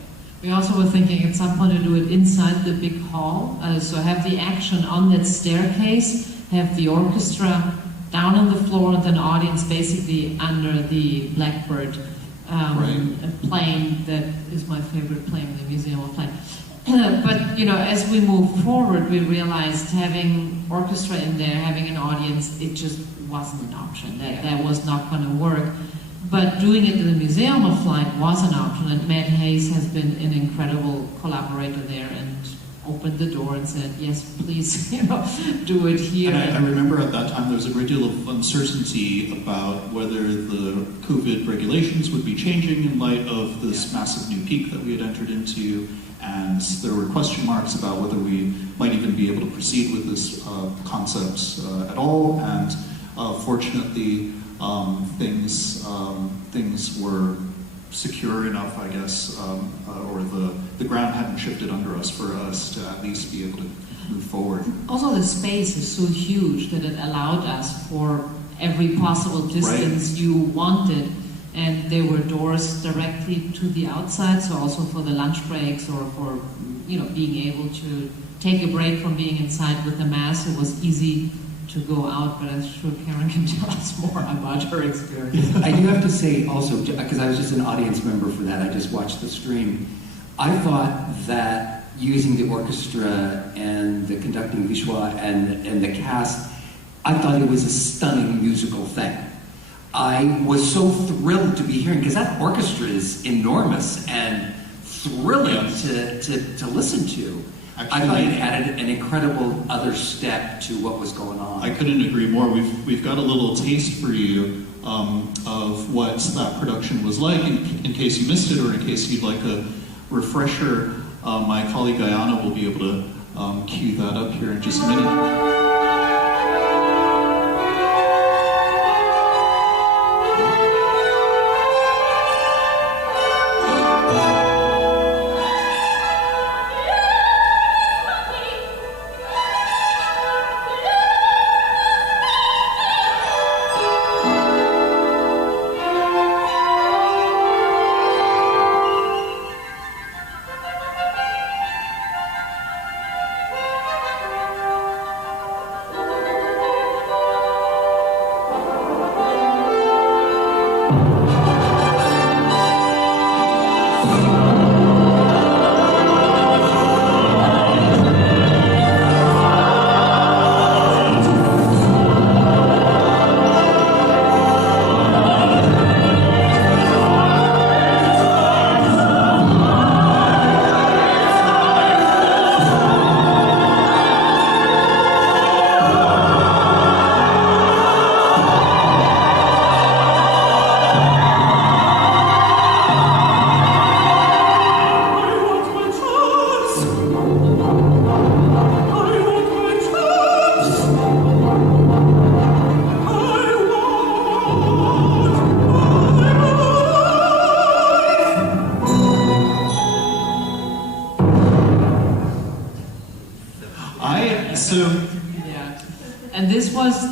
We also were thinking at some point to do it inside the big hall. So have the action on that staircase, have the orchestra down on the floor, and then audience basically under the Blackbird plane. That is my favorite plane in the Museum of Flight. But, you know, as we move forward, we realized having orchestra in there, having an audience, it just wasn't an option. That was not going to work. But doing it in the Museum of Flight was an option, and Matt Hayes has been an incredible collaborator there and opened the door and said, yes, please, you know, do it here. And I remember at that time there was a great deal of uncertainty about whether the COVID regulations would be changing in light of this massive new peak that we had entered into, and there were question marks about whether we might even be able to proceed with this concept at all, and fortunately things were secure enough, I guess, or the ground hadn't shifted under us for us to at least be able to move forward. Also, the space is so huge that it allowed us for every possible distance you wanted, and there were doors directly to the outside, so also for the lunch breaks or for, you know, being able to take a break from being inside with the mass. It was easy to go out, but I'm sure Karen can tell us more about her experience. I do have to say also, because I was just an audience member for that, I just watched the stream, I thought that using the orchestra and the conducting Vishwa and the cast, I thought it was a stunning musical thing. I was so thrilled to be hearing, because that orchestra is enormous and thrilling to listen to. Actually, I thought it added an incredible other step to what was going on. I couldn't agree more. We've got a little taste for you of what that production was like, in case you missed it or in case you'd like a refresher. My colleague Guyana will be able to cue that up here in just a minute.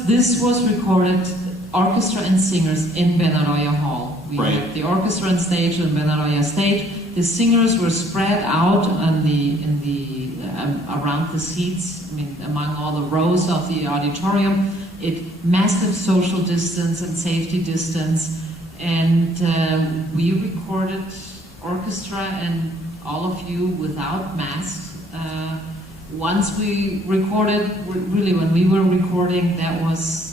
This was recorded, orchestra and singers in Benaroya Hall. We had the orchestra on stage and Benaroya stage. The singers were spread out on around the seats, I mean, among all the rows of the auditorium. Massive social distance and safety distance, and we recorded orchestra and all of you without masks. Once we recorded, really when we were recording, that was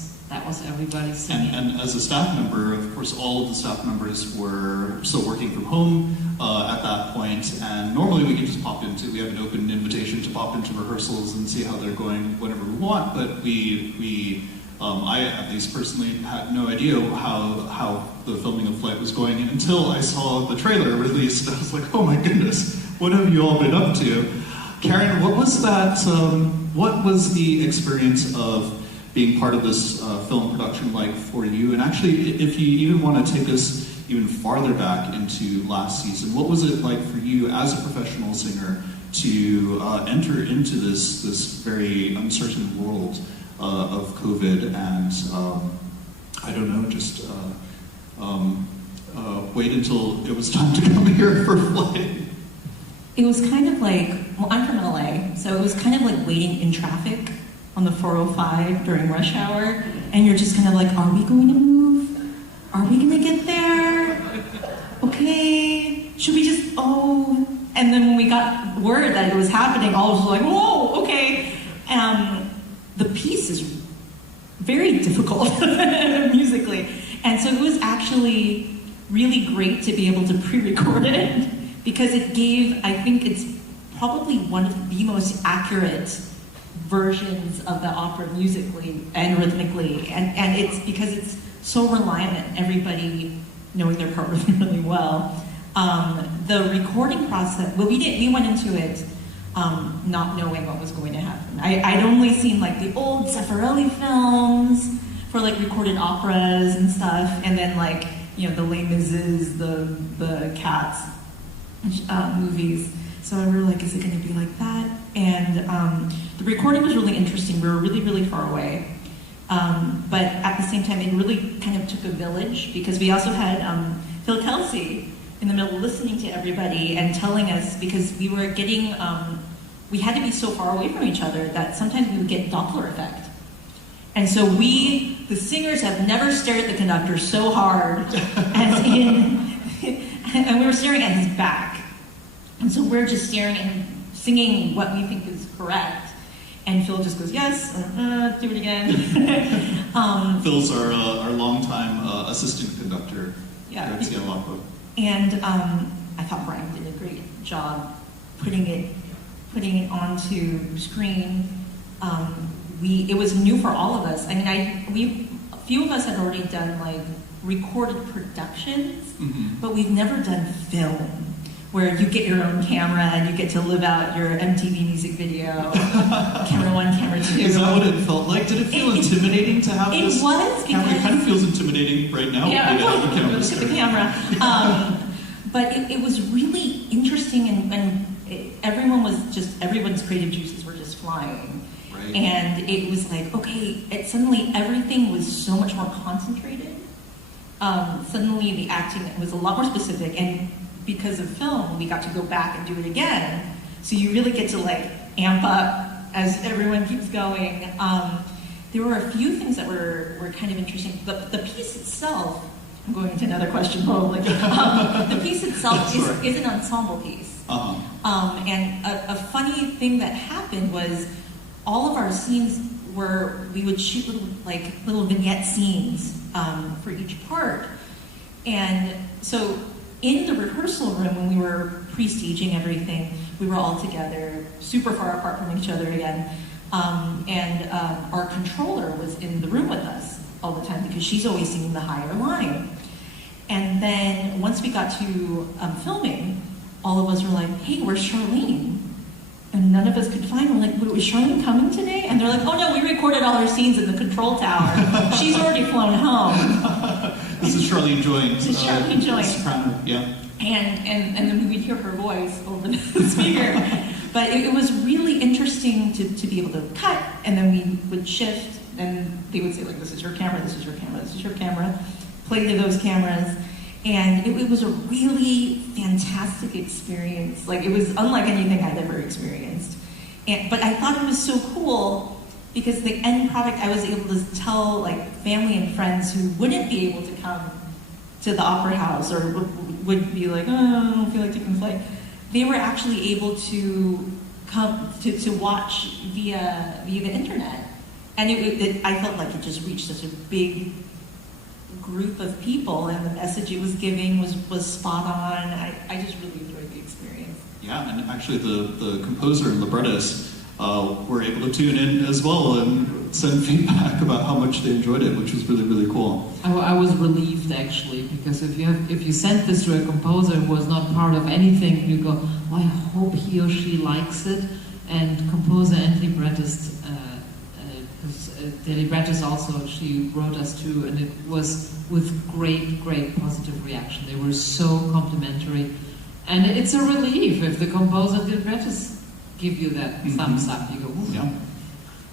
everybody singing. And as a staff member, of course, all of the staff members were still working from home at that point, and normally we can just we have an open invitation to pop into rehearsals and see how they're going whenever we want, but I at least personally had no idea how the filming of Flight was going until I saw the trailer released. I was like, oh my goodness, what have you all been up to? Karen, what was that? What was the experience of being part of this film production like for you? And actually, if you even want to take us even farther back into last season, what was it like for you as a professional singer to enter into this very uncertain world of COVID, and I don't know, just wait until it was time to come here for flight. It was kind of like, well, I'm from LA, so it was kind of like waiting in traffic on the 405 during rush hour, and you're just kind of like, are we going to move? Are we going to get there? Okay, should we just, oh. And then when we got word that it was happening, all of us were like, whoa, okay. The piece is very difficult musically. And so it was actually really great to be able to pre-record it, because it gave, I think it's probably one of the most accurate versions of the opera musically and rhythmically. And it's because it's so reliant on everybody knowing their part really, really well. The recording process, well, we went into it not knowing what was going to happen. I'd only seen like the old Zeffirelli films for like recorded operas and stuff, and then like, you know, the Les Mis, the Cats movies. So we were like, is it going to be like that? And the recording was really interesting. We were really, really far away. But at the same time, it really kind of took a village, because we also had Phil Kelsey in the middle listening to everybody and telling us, because we were getting, we had to be so far away from each other that sometimes we would get Doppler effect. And so we, the singers, have never stared at the conductor so hard as and we were staring at his back. And so we're just staring and singing what we think is correct. And Phil just goes, yes, do it again. Phil's our longtime assistant conductor here at Seattle Opera. And I thought Brian did a great job putting it onto screen. It was new for all of us. I mean, a few of us had already done like recorded productions, but we've never done film, where you get your own camera and you get to live out your MTV music video, camera one, camera two. Is that what it felt like? Did it feel intimidating to have this? It was. It kind of feels intimidating right now. Yeah, look at the camera. But it was really interesting, and everyone's creative juices were just flying. Right. And it was like, okay, suddenly everything was so much more concentrated. Suddenly the acting was a lot more specific, and because of film, we got to go back and do it again. So you really get to like amp up as everyone keeps going. There were a few things that were kind of interesting. The piece itself, I'm going into another question probably. The piece itself is an ensemble piece. And a funny thing that happened was all of our scenes we would shoot little vignette scenes for each part. And so in the rehearsal room, when we were pre-staging everything, we were all together, super far apart from each other again. And our controller was in the room with us all the time, because she's always singing the higher line. And then once we got to filming, all of us were like, hey, where's Charlene? And none of us could find her. We're like, was Charlene coming today? And they're like, oh no, we recorded all our scenes in the control tower. She's already flown home. This is Charlene Joynes. This is Charlene Joynes. Soprano, yeah. And then we'd hear her voice over the speaker. But it was really interesting to be able to cut, and then we would shift, and they would say, like, this is your camera, this is your camera, this is your camera, play to those cameras. And it was a really fantastic experience. Like, it was unlike anything I'd ever experienced. But I thought it was so cool, because the end product, I was able to tell like family and friends who wouldn't be able to come to the opera house, or would be like, oh, I don't feel like taking a flight. They were actually able to come to watch via the internet. And I felt like it just reached such a big group of people, and the message it was giving was spot on. I just really enjoyed the experience. Yeah, and actually the composer and librettist were able to tune in as well and send feedback about how much they enjoyed it, which was really, really cool. I was relieved, actually, because if you sent this to a composer who was not part of anything, you go, oh, I hope he or she likes it. And composer and librettist, the librettist also, she wrote us too, and it was with great, great positive reaction. They were so complimentary. And it's a relief if the composer and the librettist give you that thumbs up. You go, ooh. Yeah.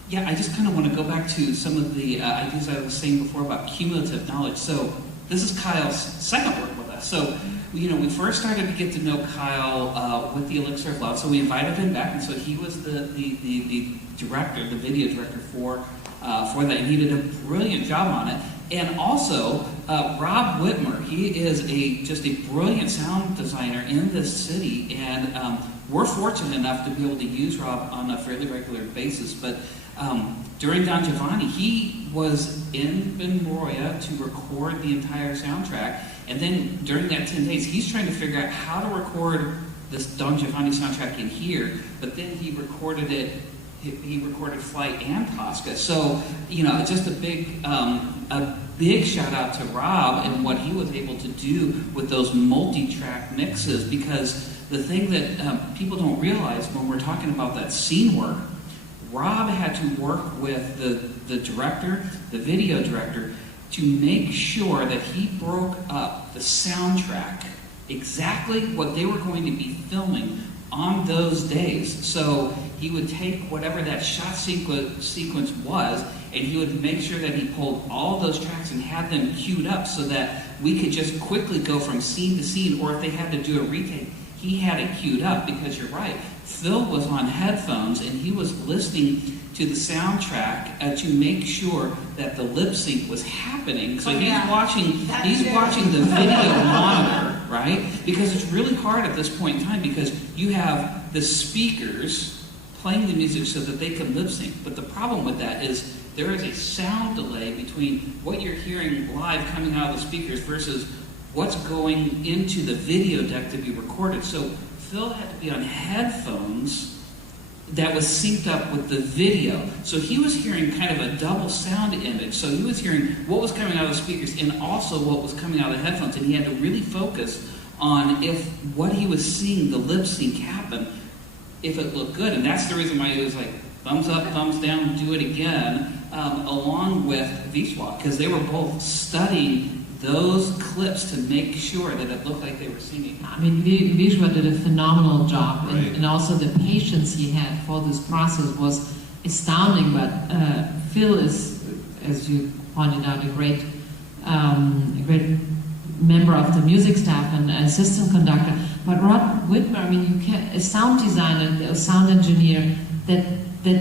Yeah, I just kind of want to go back to some of the ideas I was saying before about cumulative knowledge. So this is Kyle's second work with us. So, we first started to get to know Kyle with the Elixir of Love. So we invited him back, and so he was the director, the video director for that, and he did a brilliant job on it. And also, Rob Whitmer, he is just a brilliant sound designer in this city, and we're fortunate enough to be able to use Rob on a fairly regular basis. But during Don Giovanni, he was in Benroya to record the entire soundtrack, and then during that 10 days, he's trying to figure out how to record this Don Giovanni soundtrack in here, but then he recorded it. He recorded Flight and Tosca. So, just a big shout out to Rob and what he was able to do with those multi-track mixes, because the thing that people don't realize when we're talking about that scene work, Rob had to work with the director, the video director, to make sure that he broke up the soundtrack exactly what they were going to be filming on those days. So he would take whatever that shot sequence was, and he would make sure that he pulled all those tracks and had them queued up so that we could just quickly go from scene to scene, or if they had to do a retake, he had it queued up, because you're right. Phil was on headphones, and he was listening to the soundtrack to make sure that the lip sync was happening. So he's watching the video monitor, right? Because it's really hard at this point in time, because you have the speakers playing the music so that they can lip sync. But the problem with that is there is a sound delay between what you're hearing live coming out of the speakers versus what's going into the video deck to be recorded. So Phil had to be on headphones that was synced up with the video. So he was hearing kind of a double sound image. So he was hearing what was coming out of the speakers and also what was coming out of the headphones. And he had to really focus on if what he was seeing, the lip sync happen, if it looked good. And that's the reason why he was like, thumbs up, thumbs down, do it again, along with Vishwa, because they were both studying those clips to make sure that it looked like they were singing. I mean, Vishwa did a phenomenal job, Right. and also the patience he had for this process was astounding. But Phil is, as you pointed out, a great member of the music staff and assistant conductor. But Rod Whitmer, I mean, a sound designer, a sound engineer that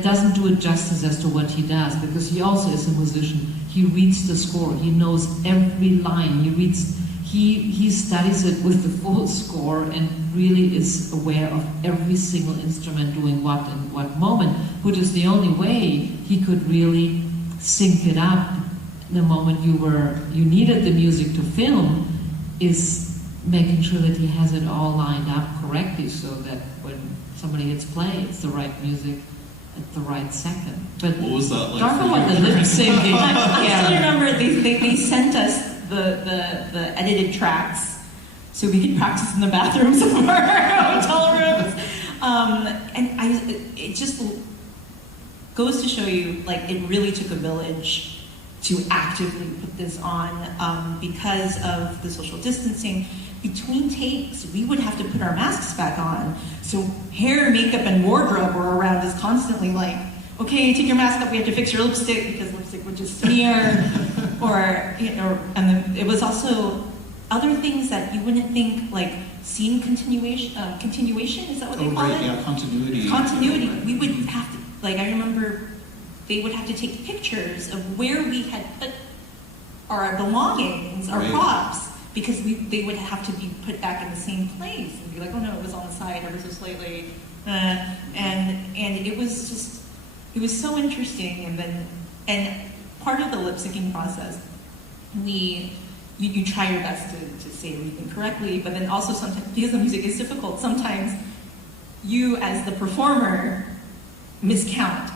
doesn't do it justice as to what he does, because he also is a musician. He reads the score. He knows every line. He studies it with the full score and really is aware of every single instrument doing what in what moment, which is the only way he could really sync it up the moment you needed the music to film, is making sure that he has it all lined up correctly so that when somebody hits play, it's the right music at the right second. But What was that like? talk about the lip syncing. I still remember they sent us the edited tracks so we could practice in the bathrooms of our hotel rooms. It just goes to show you, like, it really took a village to actively put this on, because of the social distancing. Between takes, we would have to put our masks back on. So hair, makeup, and wardrobe were around us constantly, like, okay, take your mask off, we have to fix your lipstick, because lipstick would just smear. And then it was also other things that you wouldn't think, like scene continuation, is that what they call it? Yeah, continuity. Continuity. We would have to, like, I remember they would have to take pictures of where we had put our belongings, our props, because they would have to be put back in the same place and be like, oh no, it was on the side ever so slightly, and it was so interesting. And part of the lip syncing process, you try your best to say everything correctly, but then also sometimes, because the music is difficult, sometimes you as the performer miscount.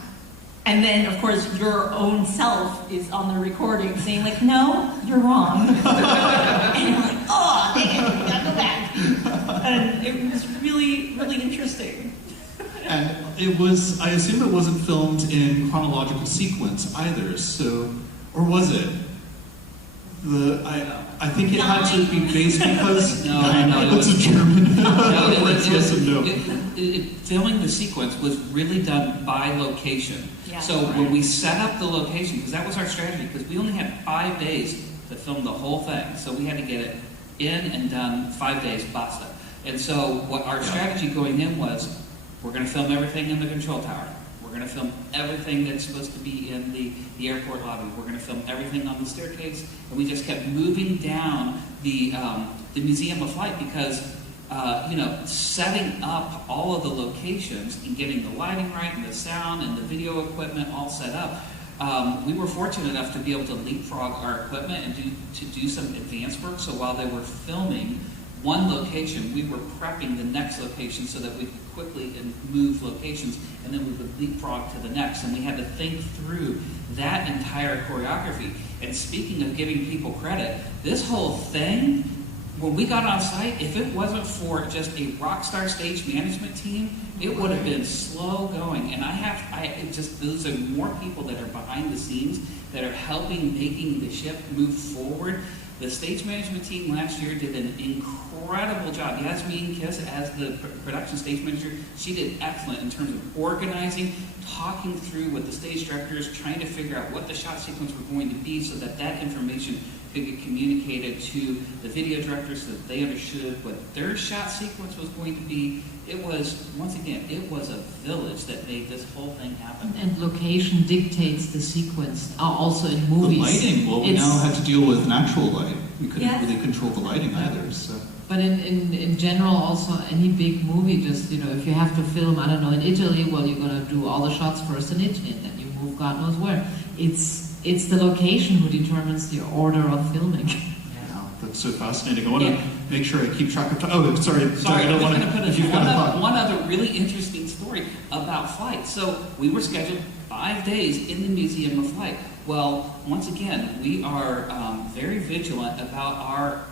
And then, of course, your own self is on the recording saying, like, no, you're wrong. And you're like, oh, dang it, we gotta go back. And it was really, really interesting. And I assume it wasn't filmed in chronological sequence either, so, or was it? I think it had to be based because No, that's a German. Filming the sequence was really done by location. Yeah. So when we set up the location, because that was our strategy, because we only had 5 days to film the whole thing, so we had to get it in and done 5 days, basta. And so what our strategy going in was, we're going to film everything in the control tower. We're going to film everything that's supposed to be in the airport lobby. We're going to film everything on the staircase, and we just kept moving down the Museum of Flight because, setting up all of the locations and getting the lighting right and the sound and the video equipment all set up, we were fortunate enough to be able to leapfrog our equipment and do some advanced work. So while they were filming one location, we were prepping the next location so that we could quickly move locations, and then we would leapfrog to the next. And we had to think through that entire choreography. And speaking of giving people credit, this whole thing, when we got on site, if it wasn't for just a rock star stage management team, it would have been slow going. And those are more people that are behind the scenes that are helping making the ship move forward. The stage management team last year did an incredible job. Yasmin Kiss, as the production stage manager, she did excellent in terms of organizing, talking through with the stage directors, trying to figure out what the shot sequence were going to be so that that information could get communicated to the video directors so that they understood what their shot sequence was going to be. It was, once again, it was a village that made this whole thing happen. And location dictates the sequence, also in movies. The lighting, well, we now had to deal with natural light. We couldn't Yes. really control the lighting either, so. But in general, also any big movie, just, if you have to film, I don't know, in Italy, well, you're going to do all the shots first in Italy, and then you move God knows where. It's the location who determines the order of filming. Yeah, that's so fascinating. I want to make sure I keep track of time. Oh, sorry, I don't want to put if you've got a thought. one other really interesting story about flight. So we were scheduled 5 days in the Museum of Flight. Well, once again, we are very vigilant about our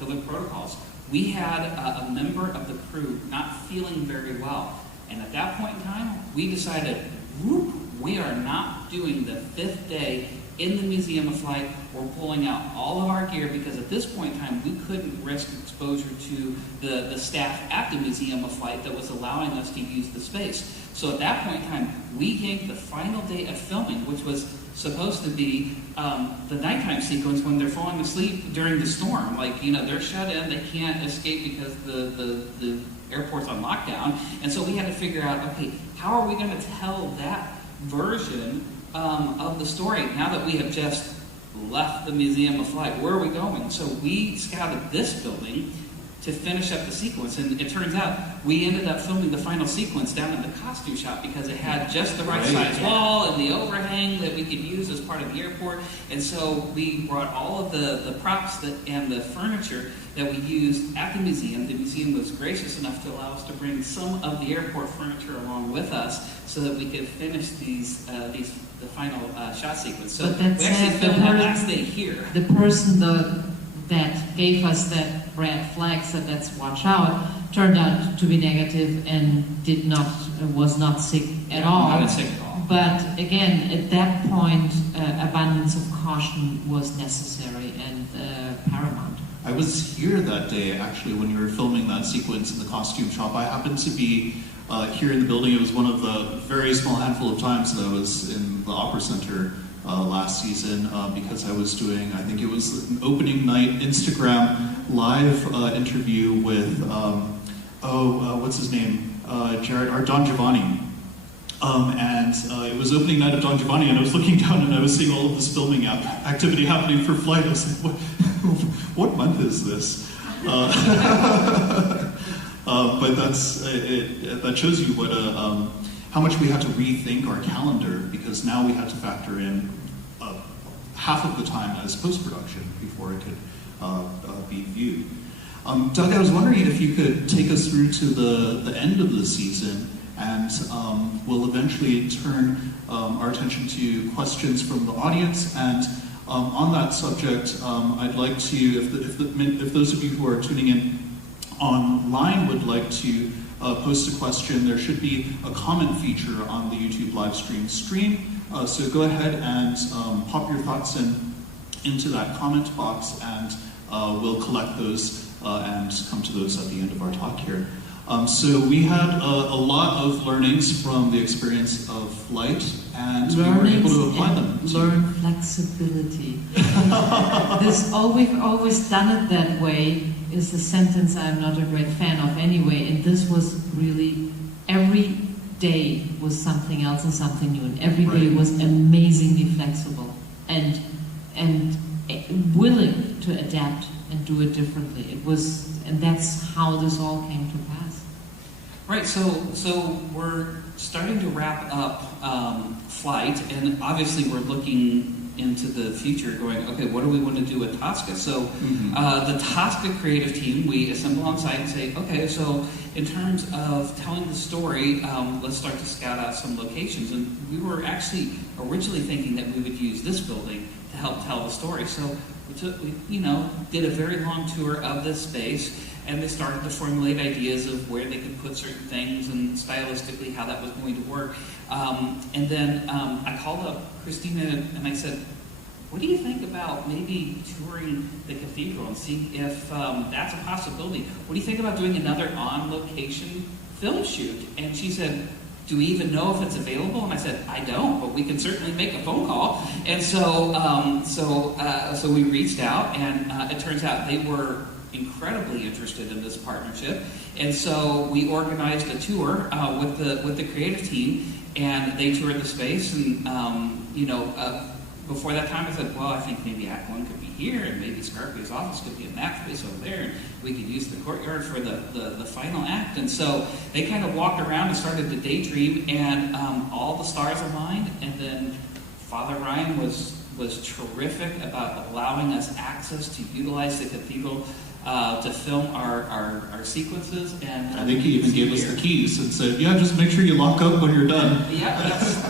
COVID protocols. We had a member of the crew not feeling very well. And at that point in time, we decided, we are not doing the 5th day in the Museum of Flight. We're pulling out all of our gear because at this point in time, we couldn't risk exposure to the staff at the Museum of Flight that was allowing us to use the space. So at that point in time, we yanked the final day of filming, which was supposed to be the nighttime sequence when they're falling asleep during the storm. Like, they're shut in, they can't escape because the airport's on lockdown. And so we had to figure out, okay, how are we going to tell that version of the story now that we have just left the Museum of Flight? Where are we going? So we scouted this building to finish up the sequence, and it turns out we ended up filming the final sequence down in the costume shop because it had just the right size wall and the overhang that we could use as part of the airport. And so we brought all of the props and the furniture that we used at the museum. The museum was gracious enough to allow us to bring some of the airport furniture along with us so that we could finish the final shot sequence. So we actually filmed that last day here. The person that gave us that red flag said, let's watch out, turned out to be negative and was not sick at all. Not sick at all. But again, at that point, abundance of caution was necessary and paramount. I was here that day, actually, when you were filming that sequence in the costume shop. I happened to be here in the building. It was one of the very small handful of times that I was in the Opera Center last season because I was doing, I think it was an opening night Instagram live interview with, what's his name? Don Giovanni. And it was opening night of Don Giovanni, and I was looking down and I was seeing all of this filming activity happening for Flight. I was like, what month is this? But that shows you what how much we had to rethink our calendar, because now we had to factor in half of the time as post-production before it could be viewed. Doug, I was wondering if you could take us through to the end of the season, and we'll eventually turn our attention to questions from the audience. And on that subject, I'd like to, if those of you who are tuning in online would like to post a question, there should be a comment feature on the YouTube live stream. So go ahead and pop your thoughts in into that comment box, and we'll collect those and come to those at the end of our talk here. So we had a lot of learnings from the experience of flight, and we were able to apply them. Learn flexibility. We've always done it that way is a sentence I'm not a great fan of anyway, and this was really, every day was something else and something new, and every day was amazingly flexible and willing to adapt and do it differently. It was, and that's how this all came to pass. Right, so we're starting to wrap up flight, and obviously we're looking into the future going, okay, what do we want to do with Tosca? So the Tosca creative team, we assemble on site and say, okay, so in terms of telling the story, let's start to scout out some locations. And we were actually originally thinking that we would use this building to help tell the story. So we did a very long tour of this space, and they started to formulate ideas of where they could put certain things and stylistically how that was going to work. And then I called up Christina and I said, what do you think about maybe touring the cathedral and seeing if that's a possibility? What do you think about doing another on-location film shoot? And she said, do we even know if it's available? And I said, I don't, but we can certainly make a phone call. And so we reached out, and it turns out they were incredibly interested in this partnership, and so we organized a tour with the creative team, and they toured the space. And before that time, I said, well, I think maybe Act One could be here, and maybe Scarpia's office could be in that space over there, and we could use the courtyard for the final act. And so they kind of walked around and started to daydream, and all the stars aligned, and then Father Ryan was terrific about allowing us access to utilize the cathedral to film our sequences. And I think he even gave us the keys and said, yeah, just make sure you lock up when you're done. Yeah,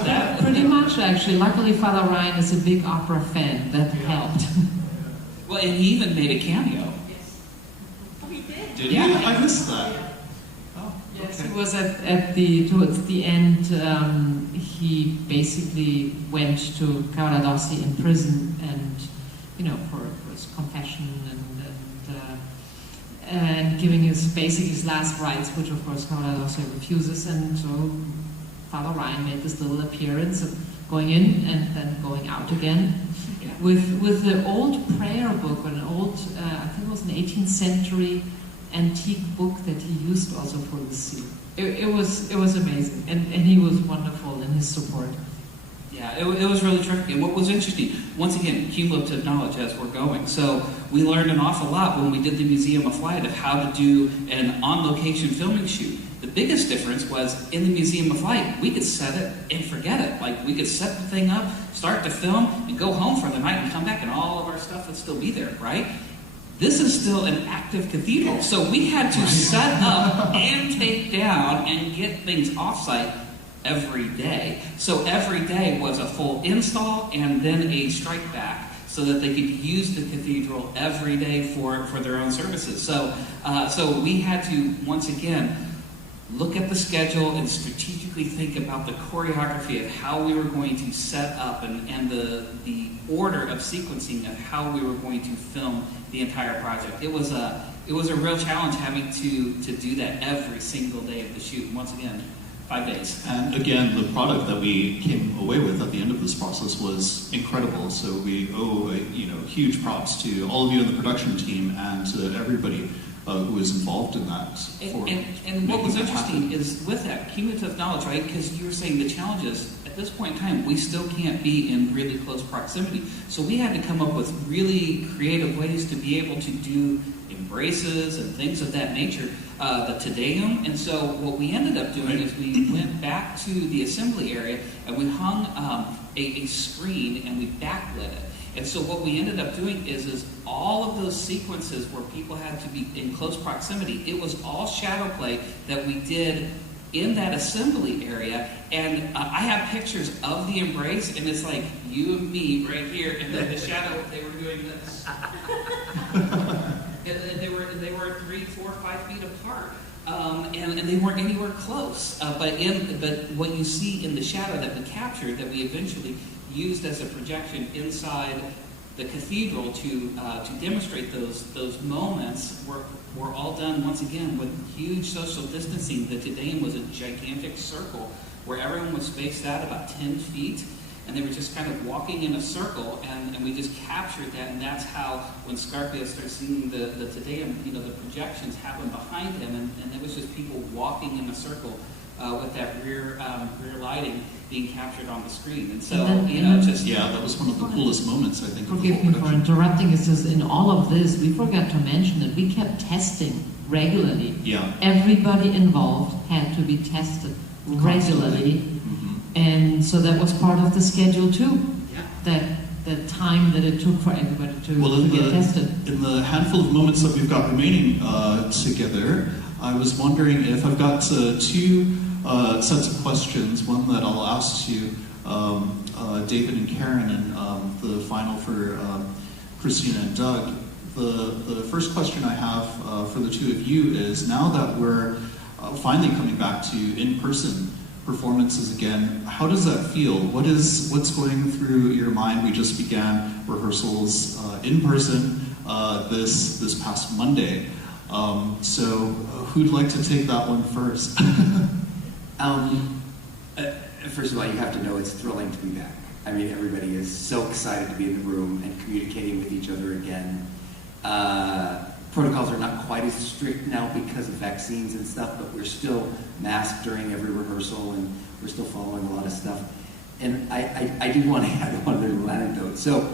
that pretty much, actually. Luckily, Father Ryan is a big opera fan. That helped. Well, and he even made a cameo. Yes. Oh, he did? Did he? I missed that. Oh, Yes, okay. it was towards the end. He basically went to Cavaradossi in prison, and for his confession and giving his last rites, which of course Cavaradossi refuses. And so Father Ryan made this little appearance of going in and then going out again. Yeah. With the old prayer book, an old, I think it was an 18th century antique book that he used also for the scene. It was amazing, and he was wonderful in his support. Yeah, it was really terrific. And what was interesting, once again, cumulative knowledge as we're going. So we learned an awful lot when we did the Museum of Flight of how to do an on-location filming shoot. The biggest difference was in the Museum of Light, we could set it and forget it. Like, we could set the thing up, start to film, and go home for the night and come back, and all of our stuff would still be there, right? This is still an active cathedral, so we had to set up and take down and get things off-site every day. So every day was a full install and then a strike back, so that they could use the cathedral every day for their own services. So we had to, once again, look at the schedule and strategically think about the choreography of how we were going to set up and the order of sequencing of how we were going to film the entire project. It was a real challenge having to do that every single day of the shoot. Once again, 5 days. And again, the product that we came away with at the end of this process was incredible. So we owe huge props to all of you in the production team and to everybody who was involved in that. And what was interesting is with that cumulative knowledge, right? Because you were saying the challenges at this point in time, we still can't be in really close proximity. So we had to come up with really creative ways to be able to do embraces and things of that nature, the Te Deum. And so what we ended up doing is we went back to the assembly area and we hung a screen and we backlit it. And so what we ended up doing is all of those sequences where people had to be in close proximity, it was all shadow play that we did in that assembly area. And I have pictures of the embrace, and it's like you and me right here, and then the shadow, they were doing this. They were 3, 4, 5 feet apart. And they weren't anywhere close. But what you see in the shadow that we captured, that we eventually used as a projection inside the cathedral to demonstrate those moments were all done once again with huge social distancing. The Te Deum was a gigantic circle where everyone was spaced out about 10 feet, and they were just kind of walking in a circle, and we just captured that, and that's how, when Scarpia started singing the Te Deum, the projections happened behind him, and it was just people walking in a circle with that rear lighting being captured on the screen. And so, that was one of the coolest moments, I think. Forgive me for interrupting. It says in all of this, we forgot to mention that we kept testing regularly. Yeah. Everybody involved had to be tested regularly. Mm-hmm. And so that was part of the schedule too. Yeah. That the time that it took for everybody to get tested. In the handful of moments that we've got remaining together, I was wondering if I've got two sets of questions. One that I'll ask you, David and Karen, and the final for Christina and Doug. The first question I have for the two of you is, now that we're finally coming back to in-person performances again, how does that feel? What's going through your mind? We just began rehearsals in person this past Monday. So who'd like to take that one first? First of all, you have to know it's thrilling to be back. I mean, everybody is so excited to be in the room and communicating with each other again. Protocols are not quite as strict now because of vaccines and stuff, but we're still masked during every rehearsal, and we're still following a lot of stuff. And I do want to add one little anecdote. So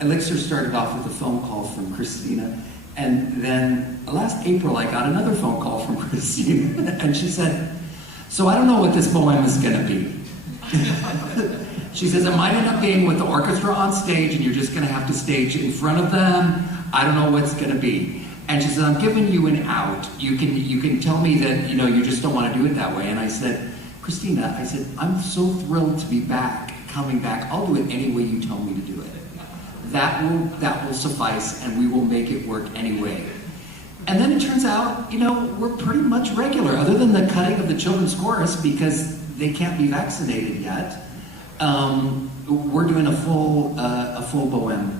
Elixir started off with a phone call from Christina, and then last April I got another phone call from Christina, and she said, "So I don't know what this poem is going to be." She says, "It might end up being with the orchestra on stage, and you're just going to have to stage in front of them. I don't know what's going to be." And she says, "I'm giving you an out. You can tell me that you just don't want to do it that way." And I said, "Christina," I said, "I'm so thrilled to be back, coming back. I'll do it any way you tell me to do it. That will suffice, and we will make it work anyway." And then it turns out, we're pretty much regular, other than the cutting of the children's chorus because they can't be vaccinated yet. We're doing a full bohem.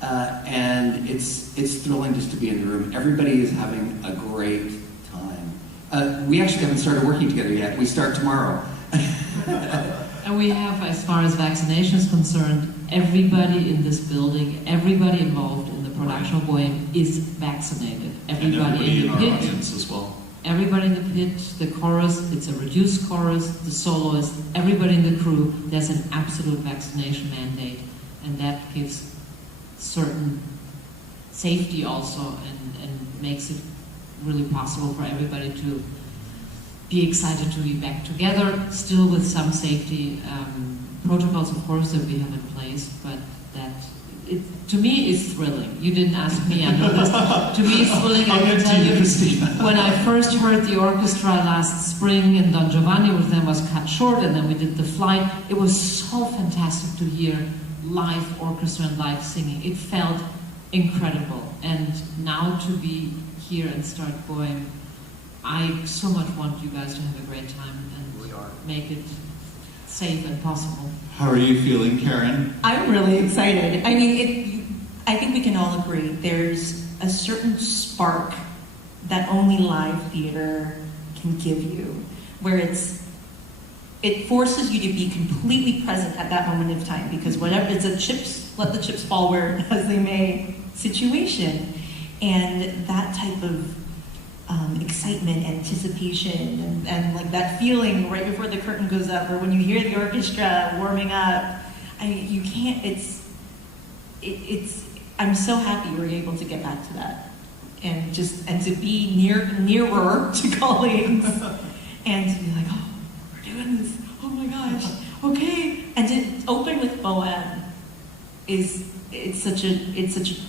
And it's thrilling just to be in the room. Everybody is having a great time. We actually haven't started working together yet. We start tomorrow. And we have, as far as vaccination is concerned, everybody in this building, everybody involved in the production of Vuong is vaccinated. Everybody in the pit, audience as well. Everybody in the pit, the chorus, it's a reduced chorus, the soloist, everybody in the crew, there's an absolute vaccination mandate, and that gives certain safety also, and makes it really possible for everybody to be excited to be back together, still with some safety protocols, of course, that we have in place, but that, to me, is thrilling. You didn't ask me, I know this. To me, it's thrilling. I can tell you, when I first heard the orchestra last spring in Don Giovanni with them was cut short, and then we did the flight, it was so fantastic to hear live orchestra and live singing. It felt incredible. And now to be here and start going, I so much want you guys to have a great time and make it safe and possible. How are you feeling, Karen? I'm really excited. I mean, I think we can all agree there's a certain spark that only live theater can give you, where it forces you to be completely present at that moment of time, because whatever, it's a let the chips fall where as they may situation. And that type of excitement, anticipation, and like that feeling right before the curtain goes up, or when you hear the orchestra warming up, you can't, I'm so happy we're able to get back to that. And to be nearer to colleagues, and to be like, oh, we're doing this, oh my gosh, okay. And to open with Bohem it's such a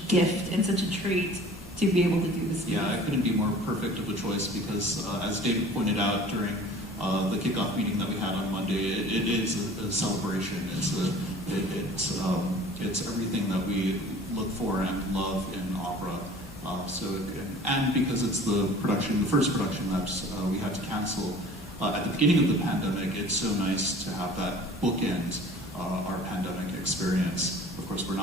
gift and such a treat to be able to do this. Yeah, I couldn't be more perfect of a choice because, as David pointed out during the kickoff meeting that we had on Monday, it is a celebration. It's everything that we look for and love in opera. And because it's the first production that we had to cancel at the beginning of the pandemic, it's so nice to have that bookend our pandemic experience. Of course, course, we're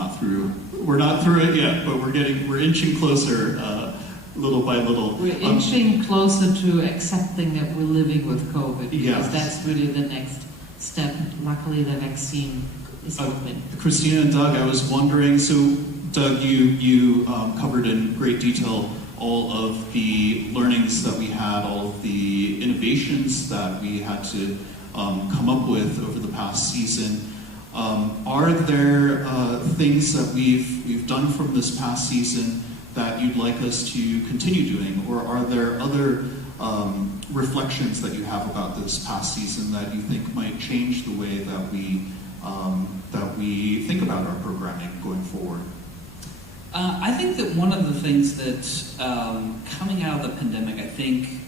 not through it yet, but we're inching closer, little by little. We're inching closer to accepting that we're living with COVID, because Yes. that's really the next step. Luckily, the vaccine is open. Christina and Doug, I was wondering, so Doug, you covered in great detail all of the learnings that we had, all of the innovations that we had to come up with over the past season. Are there things that we've done from this past season that you'd like us to continue doing, or are there other reflections that you have about this past season that you think might change the way that we think about our programming going forward? I think that one of the things that coming out of the pandemic, I think,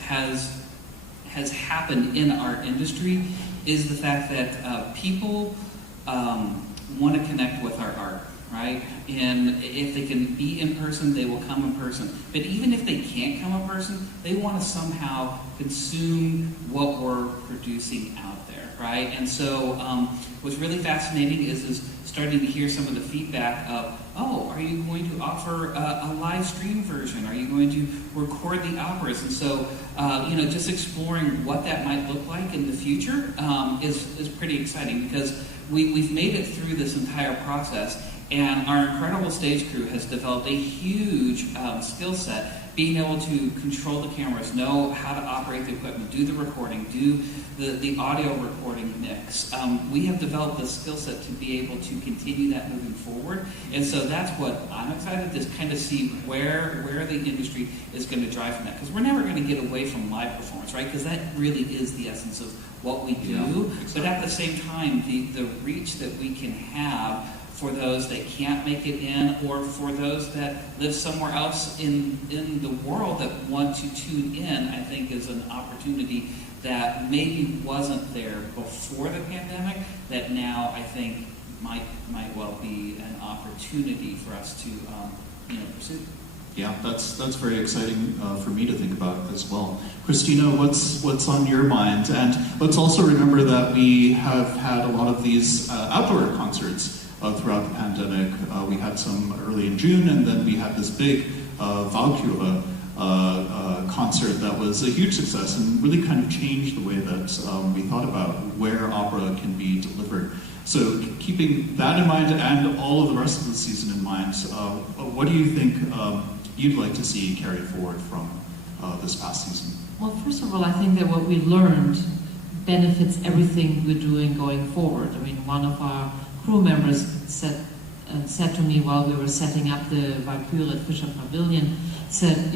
has happened in our industry is the fact that people want to connect with our art, right? And if they can be in person, they will come in person. But even if they can't come in person, they want to somehow consume what we're producing out there, right? And so what's really fascinating is starting to hear some of the feedback of, oh, are you going to offer a live stream version? Are you going to record the operas? And so, just exploring what that might look like in the future is pretty exciting, because we've made it through this entire process, and our incredible stage crew has developed a huge skill set, being able to control the cameras, know how to operate the equipment, do the recording, do the audio recording mix. We have developed the skill set to be able to continue that moving forward. And so that's what I'm excited to kind of see where the industry is going to drive from that. Because we're never going to get away from live performance, right? Because that really is the essence of what we do. Yeah, exactly. But at the same time, the reach that we can have for those that can't make it in, or for those that live somewhere else in the world that want to tune in, I think is an opportunity that maybe wasn't there before the pandemic, that now I think might well be an opportunity for us to pursue. Yeah, that's very exciting for me to think about as well. Christina, what's on your mind? And let's also remember that we have had a lot of these outdoor concerts throughout the pandemic. We had some early in June, and then we had this big Vuong concert that was a huge success and really kind of changed the way that we thought about where opera can be delivered. So keeping that in mind and all of the rest of the season in mind, what do you think you'd like to see carried forward from this past season? Well, first of all, I think that what we learned benefits everything we're doing going forward. I mean, one of our crew members said to me while we were setting up the Valkyrie at Fisher Pavilion, said,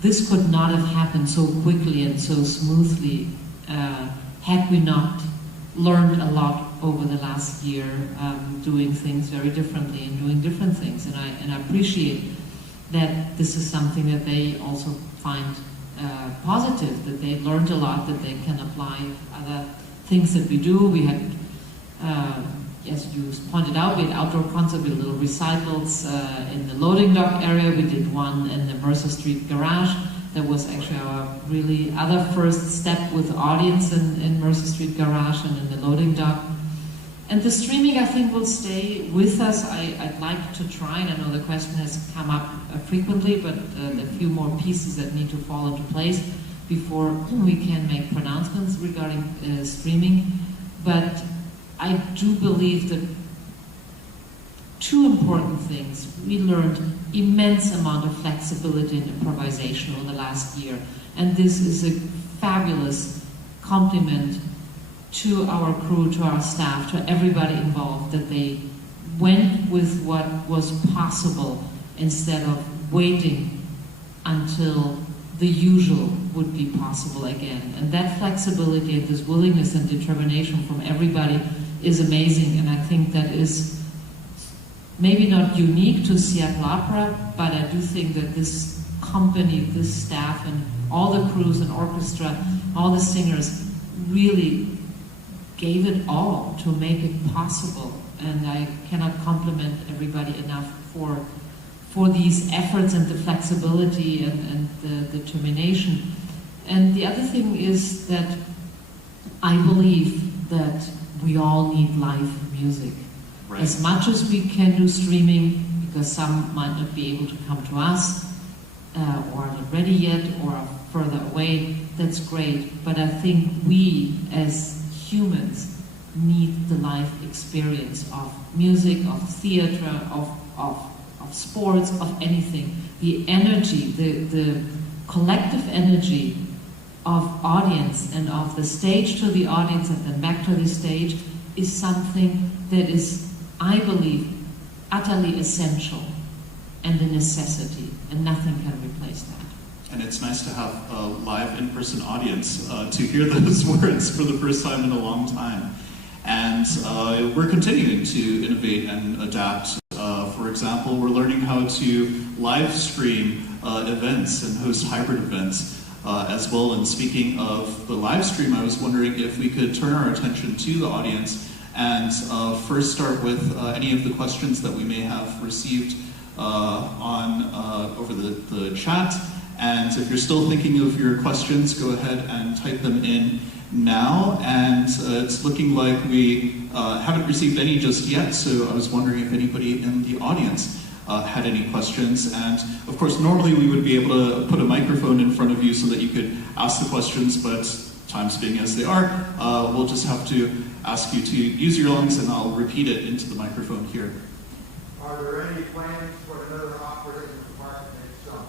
this could not have happened so quickly and so smoothly had we not learned a lot over the last year, doing things very differently and doing different things. And I appreciate that this is something that they also find positive, that they learned a lot, that they can apply other things that we do. We had, as you pointed out, we had outdoor concerts, we had little recitals in the loading dock area. We did one in the Mercer Street garage. That was actually our really other first step with the audience in Mercer Street garage and in the loading dock. And the streaming, I think, will stay with us. I'd like to try, and I know the question has come up frequently, but a few more pieces that need to fall into place before we can make pronouncements regarding streaming. But I do believe that two important things. We learned immense amount of flexibility and improvisation over the last year, and this is a fabulous compliment to our crew, to our staff, to everybody involved, that they went with what was possible instead of waiting until the usual would be possible again. And that flexibility and this willingness and determination from everybody is amazing, and I think that is maybe not unique to Seattle Opera, but I do think that this company, this staff, and all the crews and orchestra, all the singers really gave it all to make it possible. And I cannot compliment everybody enough for these efforts and the flexibility and the determination. And the other thing is that I believe that we all need live music. Right. As much as we can do streaming, because some might not be able to come to us, or are not ready yet, or are further away, that's great. But I think we, as humans, need the live experience of music, of theater, of sports, of anything. The energy, the collective energy of audience and of the stage to the audience and then back to the stage is something that is, I believe, utterly essential and a necessity, and nothing can replace that. And it's nice to have a live in-person audience to hear those words for the first time in a long time. And we're continuing to innovate and adapt. For example, we're learning how to live stream events and host hybrid events as well. And speaking of the live stream, I was wondering if we could turn our attention to the audience and first start with any of the questions that we may have received over the chat. And if you're still thinking of your questions, go ahead and type them in now. And it's looking like we haven't received any just yet, so I was wondering if anybody in the audience had any questions. And of course, normally we would be able to put a microphone in front of you so that you could ask the questions, but times being as they are, we'll just have to ask you to use your lungs and I'll repeat it into the microphone here. Are there any plans for another opera in the park next summer?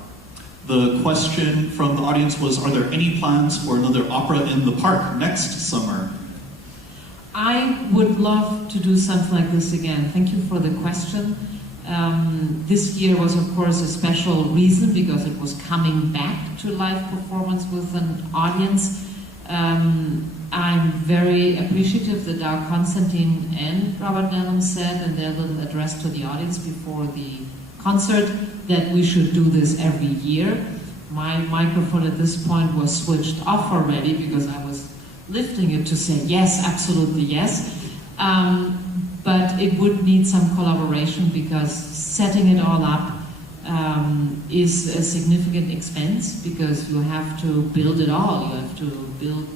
The question from the audience was, are there any plans for another opera in the park next summer? I would love to do something like this again. Thank you for the question. This year was, of course, a special reason because it was coming back to live performance with an audience. I'm very appreciative that our Konstantin and Robert Nellum said in their little address to the audience before the concert that we should do this every year. My microphone at this point was switched off already because I was lifting it to say yes, absolutely yes. But it would need some collaboration because setting it all up is a significant expense because you have to build it all. You have to build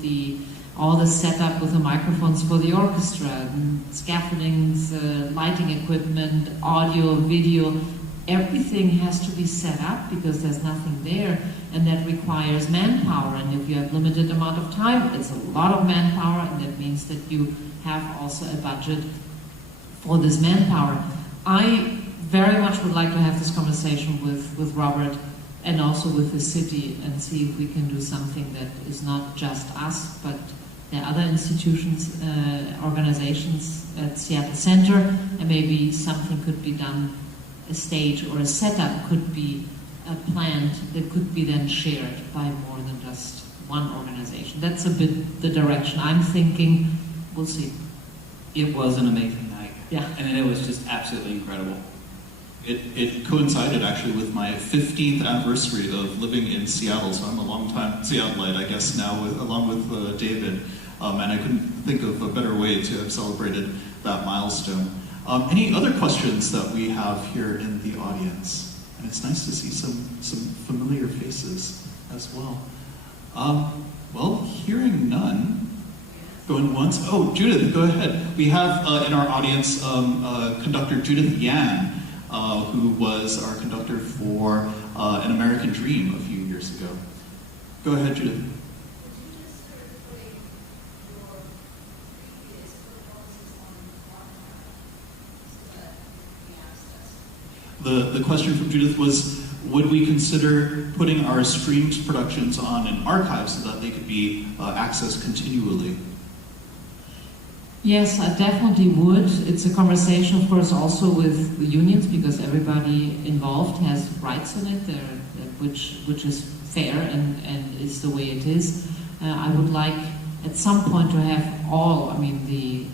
all the setup with the microphones for the orchestra, scaffoldings, lighting equipment, audio, video. Everything has to be set up because there's nothing there, and that requires manpower. And if you have limited amount of time, it's a lot of manpower, and that means that you have also a budget for this manpower. I very much would like to have this conversation with Robert and also with the city and see if we can do something that is not just us, but there are other institutions, organizations at Seattle Center, and maybe something could be done, a stage or a setup could be planned that could be then shared by more than just one organization. That's a bit the direction I'm thinking. We'll see. It was an amazing night. Yeah. I mean, it was just absolutely incredible. It coincided actually with my 15th anniversary of living in Seattle, so I'm a long-time Seattleite, I guess, now, along with David, and I couldn't think of a better way to have celebrated that milestone. Any other questions that we have here in the audience? And it's nice to see some familiar faces as well. Well, hearing none, going once. Oh, Judith, go ahead. We have in our audience conductor Judith Yan, who was our conductor for An American Dream a few years ago. Go ahead, Judith. The question from Judith was, would we consider putting our streamed productions on an archive so that they could be accessed continually? Yes, I definitely would. It's a conversation, of course, also with the unions because everybody involved has rights in it, which is fair and is the way it is. I would like at some point to have the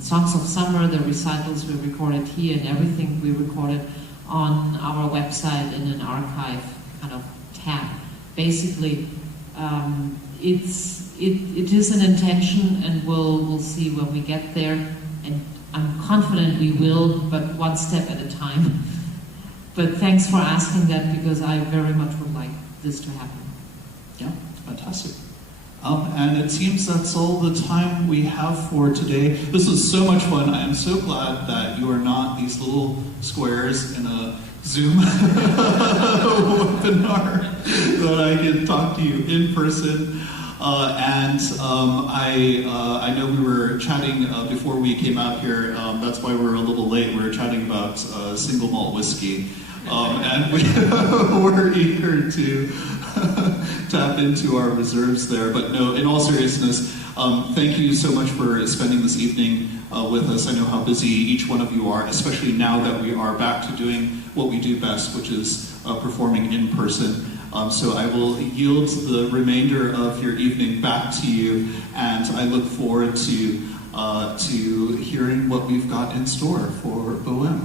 Songs of Summer, the recitals we recorded here and everything we recorded on our website in an archive kind of tab. Basically, it is an intention, and we'll see when we get there. And I'm confident we will, but one step at a time. But thanks for asking that because I very much would like this to happen. Yeah, fantastic. And it seems that's all the time we have for today. This was so much fun. I am so glad that you are not these little squares in a Zoom webinar, that I can talk to you in person. I know we were chatting before we came out here. That's why we're a little late. We were chatting about single malt whiskey. And we were eager to tap into our reserves there. But no, in all seriousness, thank you so much for spending this evening with us. I know how busy each one of you are, especially now that we are back to doing what we do best, which is performing in person. So I will yield the remainder of your evening back to you, and I look forward to hearing what we've got in store for Vuong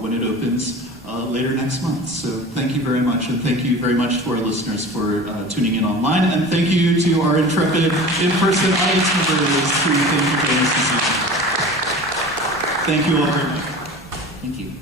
when it opens later next month. So thank you very much, and thank you very much to our listeners for tuning in online, and thank you to our intrepid in-person audience members who came to join us this evening. Thank you all very much. Thank you.